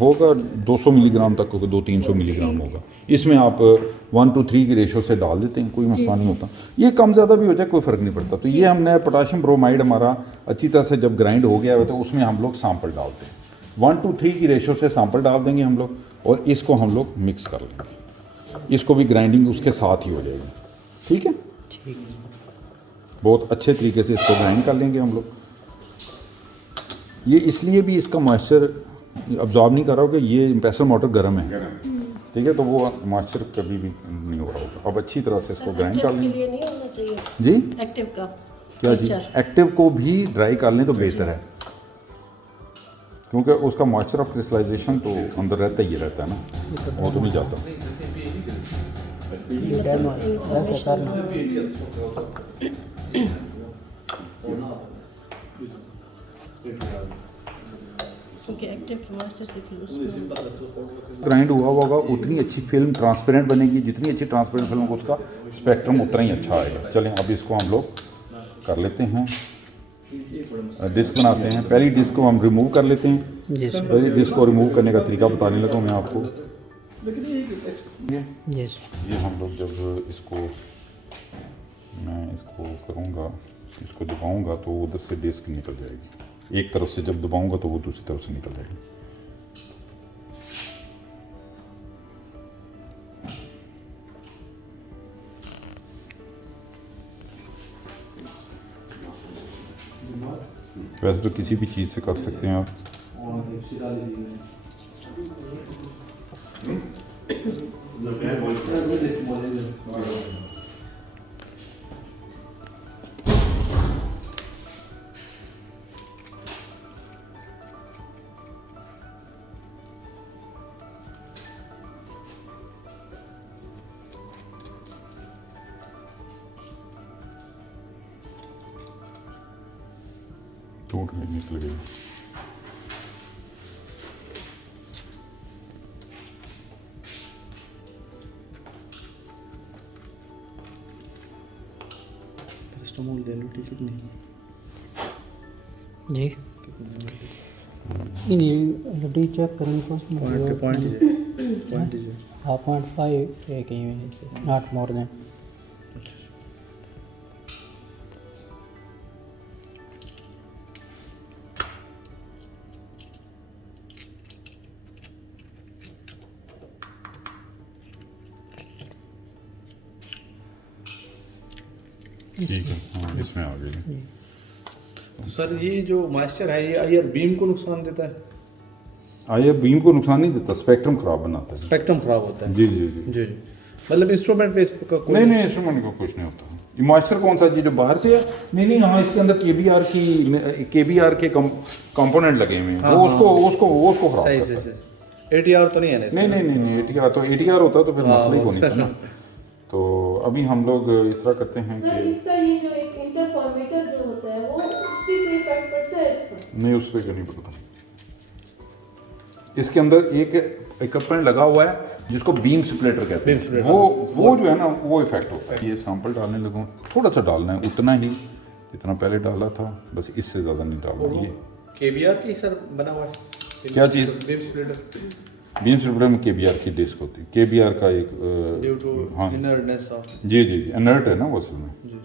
होगा 200 मिलीग्राम तक होगा, 200-300 मिलीग्राम होगा। इसमें आप 1:3 की रेशो से डाल देते हैं, कोई मसला नहीं होता। ये कम ज़्यादा भी हो जाए कोई फ़र्क नहीं पड़ता। तो ये हमने पोटाशियम ब्रोमाइड हमारा अच्छी तरह से जब ग्राइंड हो गया है तो उसमें हम लोग सैंपल डालते हैं, 1:3 की रेशो से सैंपल डाल देंगे हम लोग, और इसको हम लोग मिक्स कर लेंगे। इसको भी ग्राइंडिंग उसके साथ ही हो जाएगी, ठीक है। बहुत अच्छे तरीके से इसको ग्राइंड कर लेंगे हम लोग। ये इसलिए भी इसका मॉइस्चर अब्जॉर्ब नहीं कर रहा हो कि ये इम्प्रेसर मोटर गर्म है, ठीक है, तो वो मॉइस्चर कभी भी नहीं हो रहा होगा। अब अच्छी तरह से इसको ग्राइंड कर लेंगे। के लिए नहीं होना चाहिए जी एक्टिव का क्या चीज़? एक्टिव को भी ड्राई कर लें तो बेहतर है, क्योंकि उसका मॉइस्चर ऑफ क्रिस्टलाइजेशन तो अंदर रहता ही रहता है ना, वो तो नहीं जाता। क्योंकि एक्टिव के मास्टर से फिर उसमें ग्राइंड हुआ होगा उतनी अच्छी फिल्म ट्रांसपेरेंट बनेगी, जितनी अच्छी ट्रांसपेरेंट फिल्म होगा उसका स्पेक्ट्रम उतना ही अच्छा आएगा। चलें अब इसको हम लोग कर लेते हैं, डिस्क बनाते हैं। पहली डिस्क को हम रिमूव कर लेते हैं। पहली डिस्क को रिमूव करने का तरीका बताने लगा मैं आपको। ये हम लोग जब इसको मैं इसको करूँगा, इसको दबाऊँगा तो उधर से डिस्क निकल जाएगी। एक तरफ से जब दबाऊँगा तो वो दूसरी तरफ से निकल जाएगी। वैसे तो किसी भी चीज़ से कर सकते हैं आप। टूट गई, निकल गई। पैरास्टामोल दे लो, ठीक है जी नहीं लड्डू चेक करें पॉइंट 0.5 एक ही नॉट मोर देन। ठीक है, हाँ इसमें आ गई। सर ये जो मॉइस्चर है ये आईआर बीम को नुकसान देता है? आईआर बीम को नुकसान नहीं देता, स्पेक्ट्रम खराब बनाता है। स्पेक्ट्रम खराब होता है? जी जी जी जी जी। मतलब इंस्ट्रूमेंट पे इसका कोई नहीं इंस्ट्रूमेंट को कुछ नहीं होता। ये मॉइस्चर कौन सा जी जो बाहर से है? नहीं हाँ, इसके अंदर केबीआर के कंपोनेंट लगे हुए हैं, वो उसको खराब सही करता है। सही एटीआर तो नहीं है ना? नहीं एटीआर होता तो फिर मसला ही को नहीं था ना। तो अभी हम लोग इस तरह करते हैं सर कि इसका ये जो एक इंटरफॉर्मेटर जो होता है वो उस पे कोई इफेक्ट पड़ता है इसका? नहीं उस पर नहीं पड़ता। इसके अंदर एक इक्विपमेंट लगा हुआ है जिसको बीम स्प्लिटर कहते हैं, वो जो है ना वो इफेक्ट होता है। ये सैंपल डालने लगूँ, थोड़ा सा डालना है, उतना ही जितना पहले डाला था, बस इससे ज़्यादा नहीं डालना। ये केबीआर की सर बना हुआ है क्या चीज़? बीम स्प्लिटर बीम स्प्लिटर में केबीआर की डिस्क होती है। केबीआर का एक ड्यू टू हाँ इनर्टनेस ऑफ जी इनर्ट है ना वो असल में। जी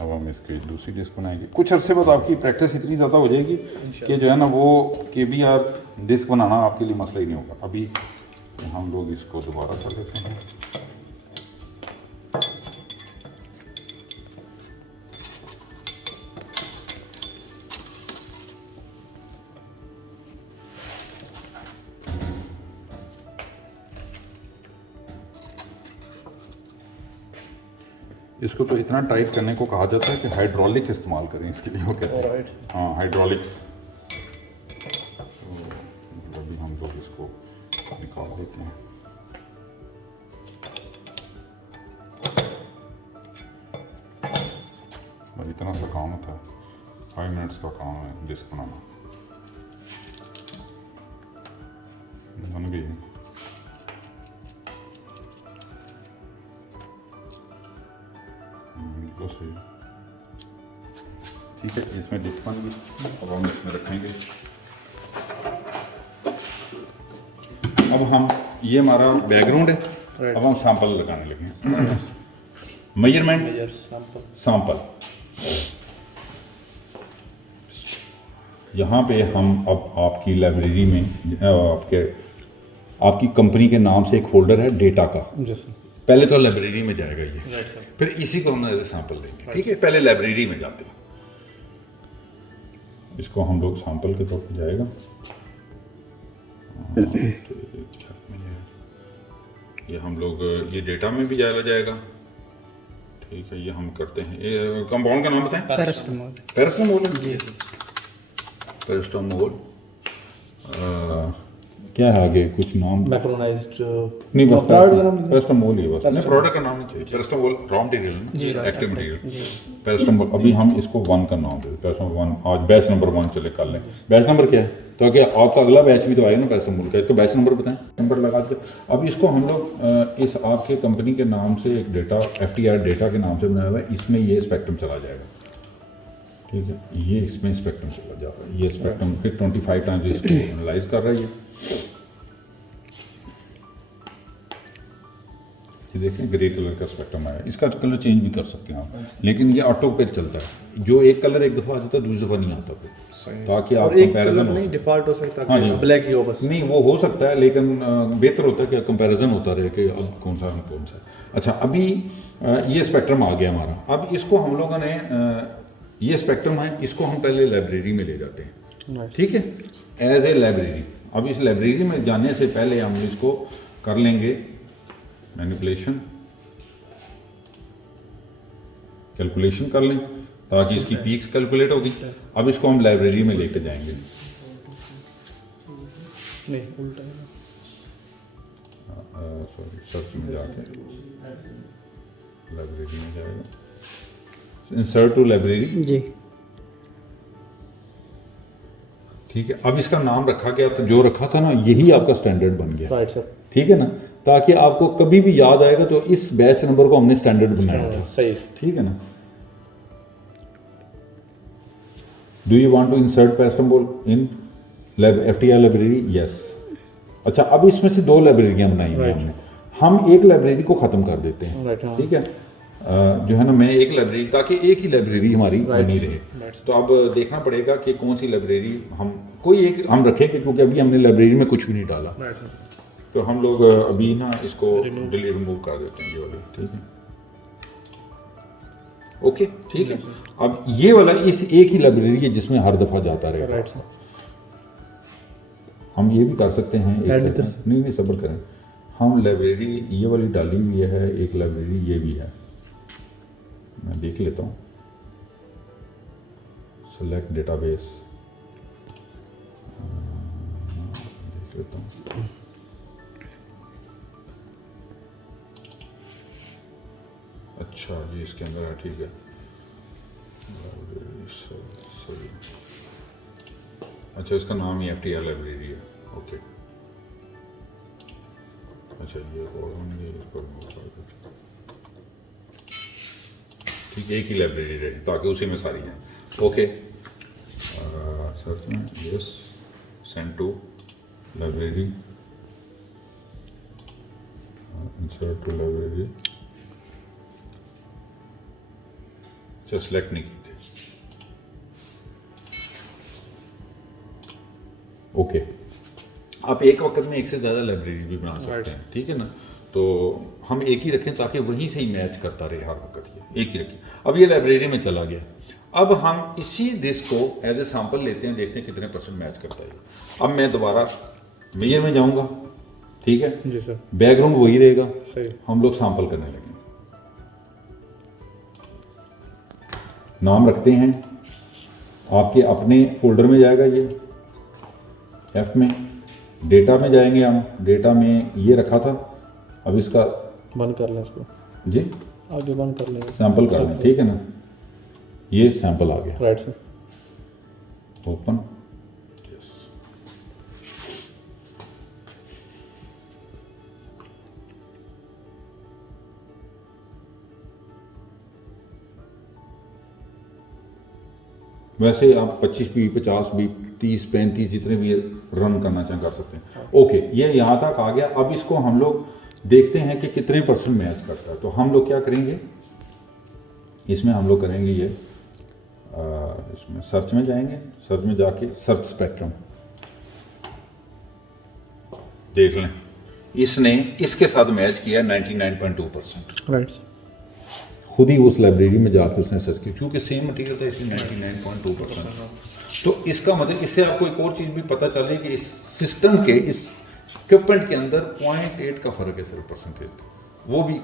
अब हम इसकी दूसरी डिस्क बनाएंगे। कुछ अरसे बाद आपकी प्रैक्टिस इतनी ज़्यादा हो जाएगी कि जो है ना वो केबीआर डिस्क बनाना आपके लिए मसला ही नहीं होगा। अभी हम लोग इसको दोबारा कर लेते हैं। इसको तो इतना टाइट करने को कहा जाता है कि हाइड्रोलिक इस्तेमाल करें इसके लिए, वो कहते हैं। हाँ हाइड्रोलिक्स। तो अभी हम लोग इसको निकाल देते हैं। बस इतना सा काम होता है, 5 मिनट्स का काम है डिस्क बनाना। बन गई। सही ठीक है, इसमें डिश बन गई, अब हम इसमें रखेंगे। अब हम ये हमारा बैकग्राउंड है, अब हम सैंपल लगाने लगे। मेजरमेंट सैंपल, यहाँ पे हम अब आपकी लाइब्रेरी में आपकी कंपनी के नाम से एक फोल्डर है डेटा का, पहले तो लाइब्रेरी में जाएगा ये, फिर इसी को हम एज ए सैंपल लेंगे। ठीक है, पहले लाइब्रेरी में जाते हैं, इसको हम लोग सैंपल के तौर पर जाएगा। ये हम लोग ये डेटा में भी जाएगा। ठीक है, ये हम करते हैं। ये कंपाउंड का नाम बताएं। पैरास्टामोल। पैरास्टामोल जी, पैरास्टामोल। क्या है आगे कुछ नाम? मैक्रोनाइज्ड नहीं, बस प्रोडक्ट का नाम पैरास्टामोल ही है बस, नहीं प्रोडक्ट का नाम नहीं चाहिए। Paracetamol raw material, active material. Paracetamol अभी हम इसको 1 का नाम देते हैं, पैरास्टामोल 1। आज बैच नंबर 1 चले कर लें। बैच नंबर क्या है, ताकि आपका अगला बैच भी तो आएगा ना पैरास्टामोल का, इसका बैच नंबर बताएं, नंबर लगा के। अब इसको हम लोग इस आपके कंपनी के नाम से एक डेटा FTR डेटा के नाम से बनाया हुआ है, इसमें ये स्पेक्ट्रम चला जाएगा। ठीक है, ये इसमें स्पेक्ट्रम चला जाता है, ये स्पेक्ट्रम फिर 25 टाइम्स इसको एनालाइज कर रहा है। ये देखें ग्रे कलर का स्पेक्ट्रम आया, इसका कलर चेंज भी कर सकते हैं आप, लेकिन ये ऑटो पे चलता है। जो एक कलर एक दफ़ा आ जाता है, दूसरी दफ़ा नहीं आता फिर, ताकि आप कंपैरिजन नहीं डिफॉल्ट हो सकता है। हाँ जी, ब्लैक ही हो बस। नहीं वो हो सकता है, लेकिन बेहतर होता है कि कंपैरिजन होता रहे कि अब कौन सा है कौन सा है। अच्छा, अभी ये स्पेक्ट्रम आ गया हमारा। अब इसको हम लोगों ने ये स्पेक्ट्रम है, इसको हम पहले लाइब्रेरी में ले जाते हैं। ठीक है, एज ए लाइब्रेरी। अब इस लाइब्रेरी में जाने से पहले हम इसको कर लेंगे मैनिपुलेशन, कैलकुलेशन कर लें ताकि इसकी पीक्स कैलकुलेट होगी। अब इसको हम लाइब्रेरी में लेकर जाएंगे। नहीं उल्टा है। सॉरी, सर्च में जाके लाइब्रेरी में जाएगा, इंसर्ट टू लाइब्रेरी जी। ठीक है, अब इसका नाम रखा गया, तो जो रखा था ना यही आपका स्टैंडर्ड बन गया। Right sir. ठीक है ना, ताकि आपको कभी भी याद आएगा तो इस बैच नंबर को हमने स्टैंडर्ड बनाया था। सही। ठीक है ना। Do you want to insert paracetamol in FTR library? Yes. अच्छा, अब इसमें से 2 लाइब्रेरियां बनाई हुई हमने, हम एक लाइब्रेरी को ख़त्म कर देते हैं। ठीक है, जो है ना, मैं एक लाइब्रेरी, ताकि एक ही लाइब्रेरी हमारी बनी रहे। तो अब देखना पड़ेगा कि कौन सी लाइब्रेरी हम कोई एक हम रखेंगे, क्योंकि अभी हमने लाइब्रेरी में कुछ भी नहीं डाला। तो हम लोग अभी ना इसको रिमूव कर देते हैं, ये वाली। ठीक है, ओके, ठीक है। अब ये वाला इस एक ही लाइब्रेरी है जिसमें हर दफ़ा जाता रहेगा। हम ये भी कर सकते हैं, नहीं सब्र करें, हम लाइब्रेरी ये वाली डाली हुई है, एक लाइब्रेरी ये भी है, मैं देख लेता हूँ। सेलेक्ट डेटाबेस, देख लेता हूँ। अच्छा, ये इसके अंदर है, ठीक है। सही, अच्छा, इसका नाम ही FTR लाइब्रेरी है। ओके, अच्छा, ये इसको ठीक, एक ही लाइब्रेरी रहे ताकि उसी में सारी हैं। ओके, सर्च में yes, send to library, insert to library. अच्छा, सेलेक्ट नहीं की थी। ओके, आप एक वक्त में एक से ज़्यादा लाइब्रेरी भी बना सकते हैं। ठीक है ना, तो हम एक ही रखें ताकि वहीं से ही मैच करता रहे हर वक्त, ये एक ही रखें। अब ये लाइब्रेरी में चला गया, अब हम इसी डिस्क को एज ए सैंपल लेते हैं, देखते हैं कितने % मैच करता है। अब मैं दोबारा मेजर में जाऊंगा। ठीक है जी सर, बैकग्राउंड वही रहेगा। सही। हम लोग सैंपल करने लगेंगे, नाम रखते हैं, आपके अपने फोल्डर में जाएगा ये F में, डेटा में जाएंगे हम, डेटा में ये रखा था, अब इसका बंद कर लें इसको जी, आगे बंद कर लेंगे, सैंपल कर लें। ठीक है ना, ये सैंपल आ गया। Right sir. Open, yes. वैसे आप 25 भी 50 भी 30 35 जितने भी रन करना चाहें कर सकते हैं। ओके, ये यहाँ तक आ गया। अब इसको हम लोग देखते हैं कि कितने % मैच करता है। तो हम लोग क्या करेंगे, इसमें हम लोग करेंगे ये इसमें सर्च में जाएंगे, सर्च में जाके सर्च स्पेक्ट्रम देख लें। इसने इसके साथ मैच किया 99.2%। राइट। खुद ही उस लाइब्रेरी में जाके उसने सर्च किया, क्योंकि सेम मटेरियल था, इसलिए 99.2%। तो इसका मतलब, इससे आपको एक और चीज़ भी पता चले कि इस सिस्टम के, इस इक्विपमेंट के अंदर 0.8 का फ़र्क है सिर्फ परसेंटेज का। वो भी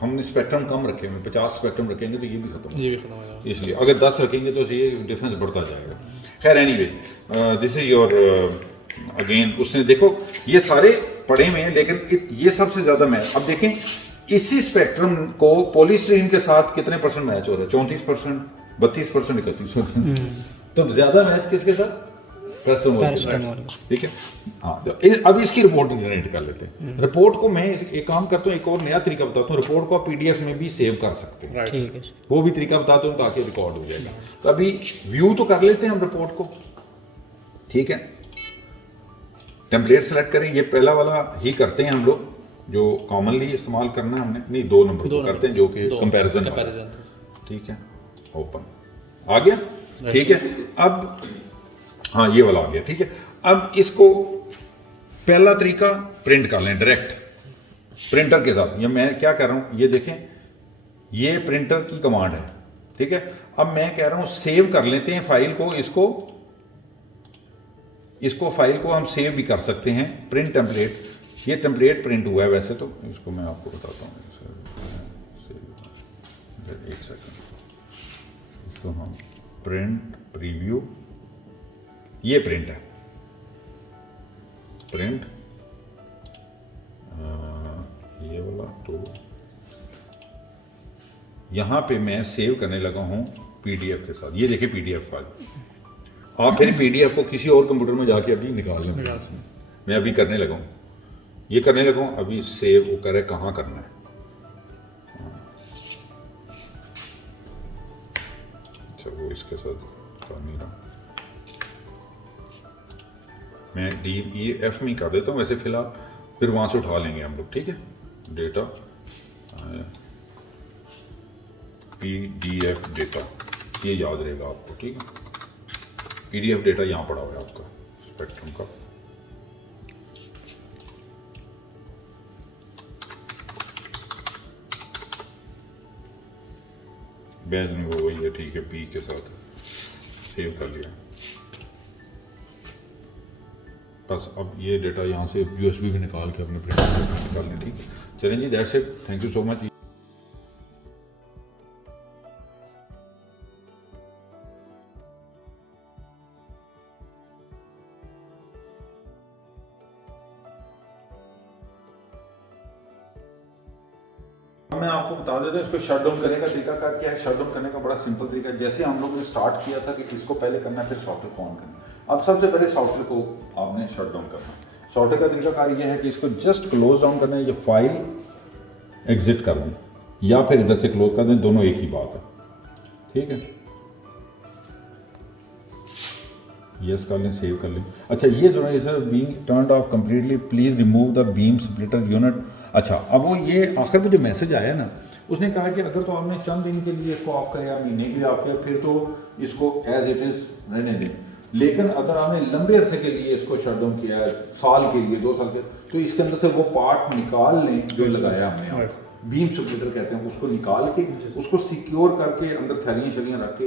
हमने स्पेक्ट्रम कम रखे हुए, 50 स्पेक्ट्रम रखेंगे तो ये भी खत्म, ये भी खत्म हो जाएगा। इसलिए अगर 10 रखेंगे तो ये डिफरेंस बढ़ता जाएगा। खैर anyway, this is your again, उसने देखो ये सारे पढ़े हुए हैं, लेकिन ये सबसे ज़्यादा मैच। अब देखें इसी स्पेक्ट्रम को पॉलीस्टीरीन के साथ कितने % मैच हो रहा है, 34%, 32%, 31%। तो ज़्यादा मैच किसके साथ, पैरास्टामोल। ठीक है। हाँ, तो अब इसकी रिपोर्ट जनरेट कर लेते हैं। रिपोर्ट को मैं एक काम करता हूँ, एक और नया तरीका बताता हूँ। रिपोर्ट को आप PDF में भी सेव कर सकते हैं, ठीक है। वो भी तरीका बताता हूँ ताकि रिकॉर्ड हो जाएगा। तो अभी व्यू तो कर लेते हैं हम रिपोर्ट को, ठीक है। टेम्पलेट सेलेक्ट करें, ये पहला वाला ही करते हैं हम लोग जो कॉमनली इस्तेमाल करना है हमने, नहीं 2 नंबर को करते हैं जो कि कंपैरिजन, ठीक है। ओपन आ गया, ठीक है। अब हाँ, ये वाला आ गया, ठीक है। अब इसको पहला तरीका प्रिंट कर लें डायरेक्ट प्रिंटर के साथ। ये मैं क्या कर रहा हूँ, ये देखें, ये प्रिंटर की कमांड है, ठीक है। अब मैं कह रहा हूँ सेव कर लेते हैं फाइल को, इसको फाइल को हम सेव भी कर सकते हैं। प्रिंट टेम्पलेट, ये टेम्पलेट प्रिंट हुआ है वैसे तो, इसको मैं आपको बताता हूँ। एक सेकंड, इसको हम प्रिंट प्रीव्यू, ये प्रिंट है, प्रिंट ये वाला। तो यहां पे मैं सेव करने लगा हूं PDF के साथ। ये देखिए PDF फाइल, आप फिर PDF को किसी और कंप्यूटर में जाके अभी निकाल लें। मैं अभी करने लगा हूं, ये करने लगा हूं अभी। सेव वो करे कहाँ करना है, अच्छा वो इसके साथ कर नहीं रहा, मैं DEF में कर देता हूँ वैसे फिलहाल, फिर वहाँ से उठा लेंगे हम लोग, ठीक है। डेटा PDF डेटा, ये याद रहेगा आपको, ठीक है। PDF डेटा यहाँ पड़ा हुआ है आपका स्पेक्ट्रम का। बैच में वो वही है, ठीक है। P के साथ सेव कर लिया। बस अब ये डेटा यहाँ से USB भी निकाल के अपने प्रिंटर में निकाल लें, ठीक है। चलें जी, that's it, thank you so much. मैं आपको बता देता हूँ इसको शट डाउन करने का तरीका क्या है। शट डाउन करने का बड़ा सिंपल तरीका है। जैसे हम लोग ने स्टार्ट किया था कि इसको पहले करना है, फिर सॉफ्टवेयर को ऑन करना। अब सबसे पहले सॉफ्टवेयर को आपने शट डाउन करना। सॉफ्टवेयर का तरीका कार यह है कि इसको जस्ट क्लोज डाउन करना है, ये फाइल एग्जिट कर दें या फिर इधर से क्लोज कर दें, दोनों एक ही बात है, ठीक है। यस कर लें, सेव कर लें। अच्छा, ये जो है sir, being turned of completely, please remove the beam splitter unit. अच्छा, अब वो ये आखिर में जो मैसेज आया ना, उसने कहा कि अगर तो आपने चंद दिन के लिए इसको ऑफ किया, महीने के लिए ऑफ किया, फिर तो इसको एज इट इज रहने दें। लेकिन अगर आपने लंबे अरसे के लिए इसको शट डाउन किया है, साल के लिए, 2 साल के, तो इसके अंदर से वो पार्ट निकाल लें जो लगाया हमने, बीम स्प्लिटर कहते हैं, उसको निकाल के उसको सिक्योर करके अंदर थैलियाँ शलियाँ रख के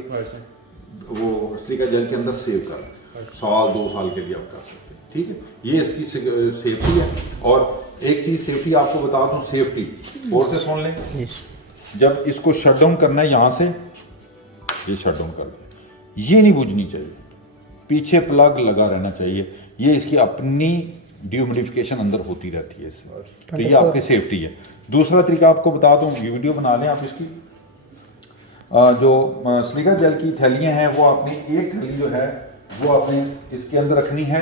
वो सिलिका जेल के अंदर सेव कर दें। साल 2 साल के लिए आप कर सकते हैं, ठीक है। ये इसकी सेफ्टी है। और एक चीज़ सेफ्टी आपको बता दूँ, सेफ्टी और से सुन लें। जब इसको शट डाउन करना है, यहाँ से ये शट डाउन कर दें, ये नहीं बुझनी चाहिए, पीछे प्लग लगा रहना चाहिए। ये इसकी अपनी डिह्यूमिडिफिकेशन अंदर होती रहती है इससे, तो ये आपकी सेफ्टी है। दूसरा तरीका आपको बता दूं, वीडियो बना लें आप इसकी। जो सिलिका जेल की थैलियाँ हैं, वो आपने एक थैली जो है वो आपने इसके अंदर रखनी है।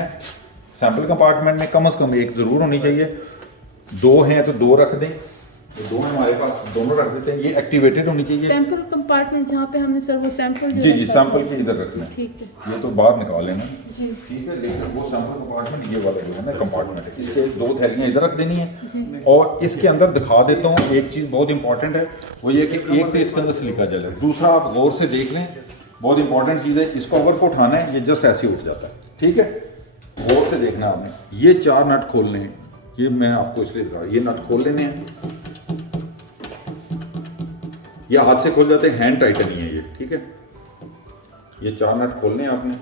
सैम्पल कंपार्टमेंट में कम से कम एक ज़रूर होनी चाहिए, 2 हैं तो 2 रख दें, तो दोनों हमारे पास दोनों रख देते हैं। ये एक्टिवेटेड होनी चाहिए। सैंपल कंपार्टमेंट जहाँ पे हमने सर वो सैंपल जो जी जी, रखा सैंपल है। के इधर रखना है। ठीक है ये तो बाहर निकालेंगे, जी ठीक है। लेकिन वो सैंपल कंपार्टमेंट ये वाला जो है ना कंपार्टमेंट है, इसके 2 थैलियाँ इधर रख देनी है। और इसके अंदर दिखा देता हूँ एक चीज़ बहुत इंपॉर्टेंट है, वो ये कि एक तो इसके अंदर सिलिका जेल है, दूसरा आप गौर से देख लें, बहुत इंपॉर्टेंट चीज़ है। इसको अगर को उठाना है ये जस्ट ऐसे उठ जाता है, ठीक है। गौर से देखना आपने। ये 4 नट खोलने हैं, ये मैं आपको इसलिए दिखा रहा हूँ। ये नट खोल लेने हैं, ये हाथ से खोल जाते हैं, हैंड टाइटन नहीं है ये, ठीक है। ये 4 नट खोलने हैं आपने।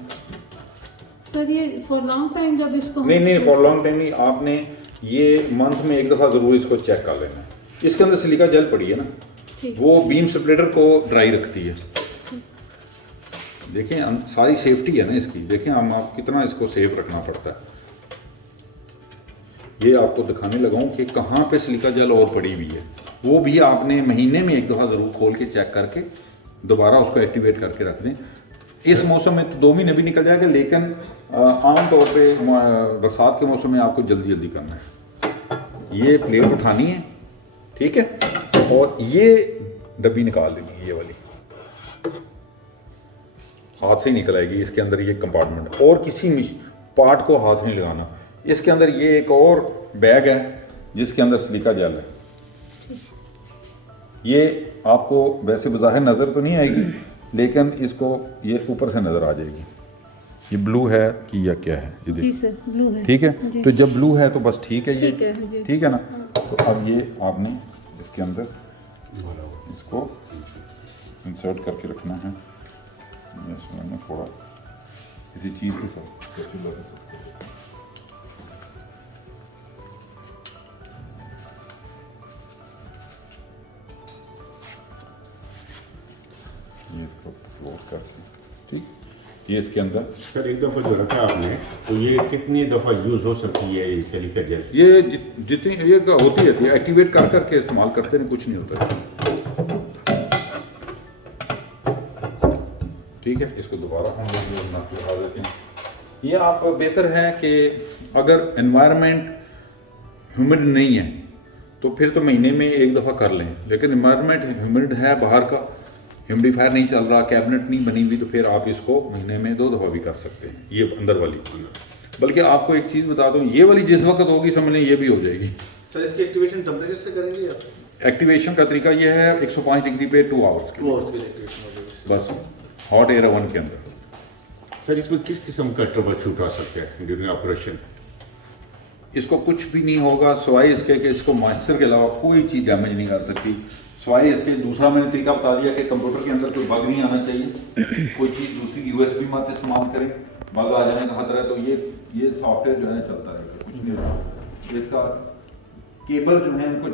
सर ये फॉर लॉन्ग टाइम जब इसको नहीं नहीं, फॉर लॉन्ग टाइम नहीं, आपने ये मंथ में एक दफ़ा ज़रूर इसको चेक कर लेना है। इसके अंदर सिलिका जेल पड़ी है ना, ठीक। वो बीम सेपरेटर को ड्राई रखती है। देखें सारी सेफ्टी है ना इसकी, देखें हम आप कितना इसको सेफ रखना पड़ता है। ये आपको दिखाने लगा हूँ कि कहाँ पे सिलिका जेल और पड़ी हुई है, वो भी आपने महीने में एक दफ़ा ज़रूर खोल के चेक करके दोबारा उसको एक्टिवेट करके रख दें। इस मौसम में तो 2 महीने भी निकल जाएगा, लेकिन आम तौर पे बरसात के मौसम में आपको जल्दी जल्दी करना है। ये प्लेट उठानी है, ठीक है, और ये डब्बी निकाल लेनी है, ये वाली हाथ से ही निकल आएगी। इसके अंदर ये कंपार्टमेंट और किसी पार्ट को हाथ नहीं लगाना। इसके अंदर ये एक और बैग है जिसके अंदर सिलिका जेल है। ये आपको वैसे बज़ाहिर नज़र तो नहीं आएगी, लेकिन इसको ये ऊपर से नज़र आ जाएगी। ये ब्लू है कि या क्या है, ये जी देखिए, सर ब्लू है। ठीक है। जी। तो जब ब्लू है तो बस ठीक है, ये ठीक है, जी। ठीक है ना। तो अब ये आपने इसके अंदर इसको इंसर्ट करके रखना है। इसमें मैं थोड़ा किसी चीज़ के साथ ये इसको क्लोज करके, ठीक। ये इसके अंदर सर एक दफ़ा जो रखा आपने, तो ये कितनी दफ़ा यूज़ हो सकती है ये सिलिका जेल? ये जितनी ये होती रहती है, एक्टिवेट कर करके इस्तेमाल करते हैं, कुछ नहीं होता है, ठीक है। इसको दोबारा हम लोग लगा देते हैं। ये आप बेहतर है कि अगर एनवायरनमेंट ह्यूमिड नहीं है तो फिर तो महीने में एक दफ़ा कर लें, लेकिन एनवायरनमेंट ह्यूमिड है, बाहर का ह्यूमिडिफायर नहीं चल रहा, कैबिनेट नहीं बनी हुई, तो फिर आप इसको महीने में 2 दफ़ा भी कर सकते हैं, ये अंदर वाली। बल्कि आपको एक चीज़ बता दूं, ये वाली जिस वक्त होगी समझ लें ये भी हो जाएगी। सर इसकी एक्टिवेशन टेम्परेचर से करेंगे या एक्टिवेशन का तरीका ये है 105 डिग्री पे 2 आवर्स के 2 आवर्स के लिए एक्टिवेशन हो जाएगी? बस हॉट एयर ओवन के अंदर। सर इसमें किस किस्म का ट्रबल शूट आ सकता है ड्यूरिंग ऑपरेशन? इसको कुछ भी नहीं होगा सिवाय इसके कि इसको मॉइस्चर के अलावा कोई चीज़ डैमेज नहीं कर सकती। सिवाय इसके दूसरा मैंने तरीका बता दिया कि कंप्यूटर के अंदर कोई बग नहीं आना चाहिए, कोई चीज़ दूसरी USB मत इस्तेमाल करें, बग आ जाने का खतरा है। तो ये सॉफ्टवेयर जो है चलता रहेगा, कुछ नहीं होगा। इसका केबल जो है इनको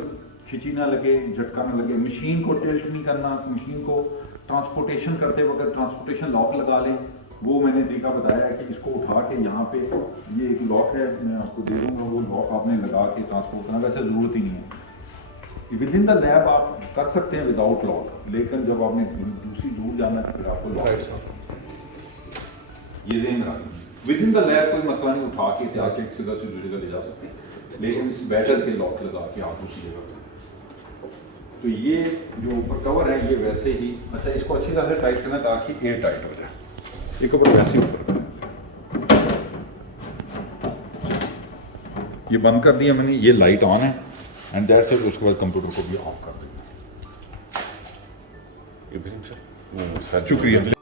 खिंची ना लगे, झटका ना लगे, मशीन को टिल्ट नहीं करना, मशीन को ट्रांसपोर्टेशन करते वक्त ट्रांसपोर्टेशन लॉक लगा लें, वो मैंने तरीका बताया है कि इसको उठा के यहाँ पे ये एक लॉक है, मैं आपको दे दूँगा, वो लॉक आपने लगा के ट्रांसपोर्ट करना, वैसे ज़रूरत ही नहीं है। विद इन द लैब आप कर सकते हैं विदाउट लॉक, लेकिन जब आपने दूसरी दूर जाना है फिर आपको लॉक ये ध्यान रखना। विद इन द लैब कोई मसला नहीं, उठा के त्याग एक जगह से दूसरी जगह ले जा सकते हैं, लेकिन इस बैटर के लॉक लगा के आप दूसरी जगह पे। तो ये जो ऊपर कवर है ये वैसे ही, अच्छा इसको अच्छी तरह से टाइट करना ताकि एयर टाइट हो जाए। ये कवर वैसे ही ऊपर करना, ये बंद कर दिया मैंने, ये लाइट ऑन है एंड दैट्स इट। उसके बाद कंप्यूटर को भी ऑफ कर देंगे। सर शुक्रिया।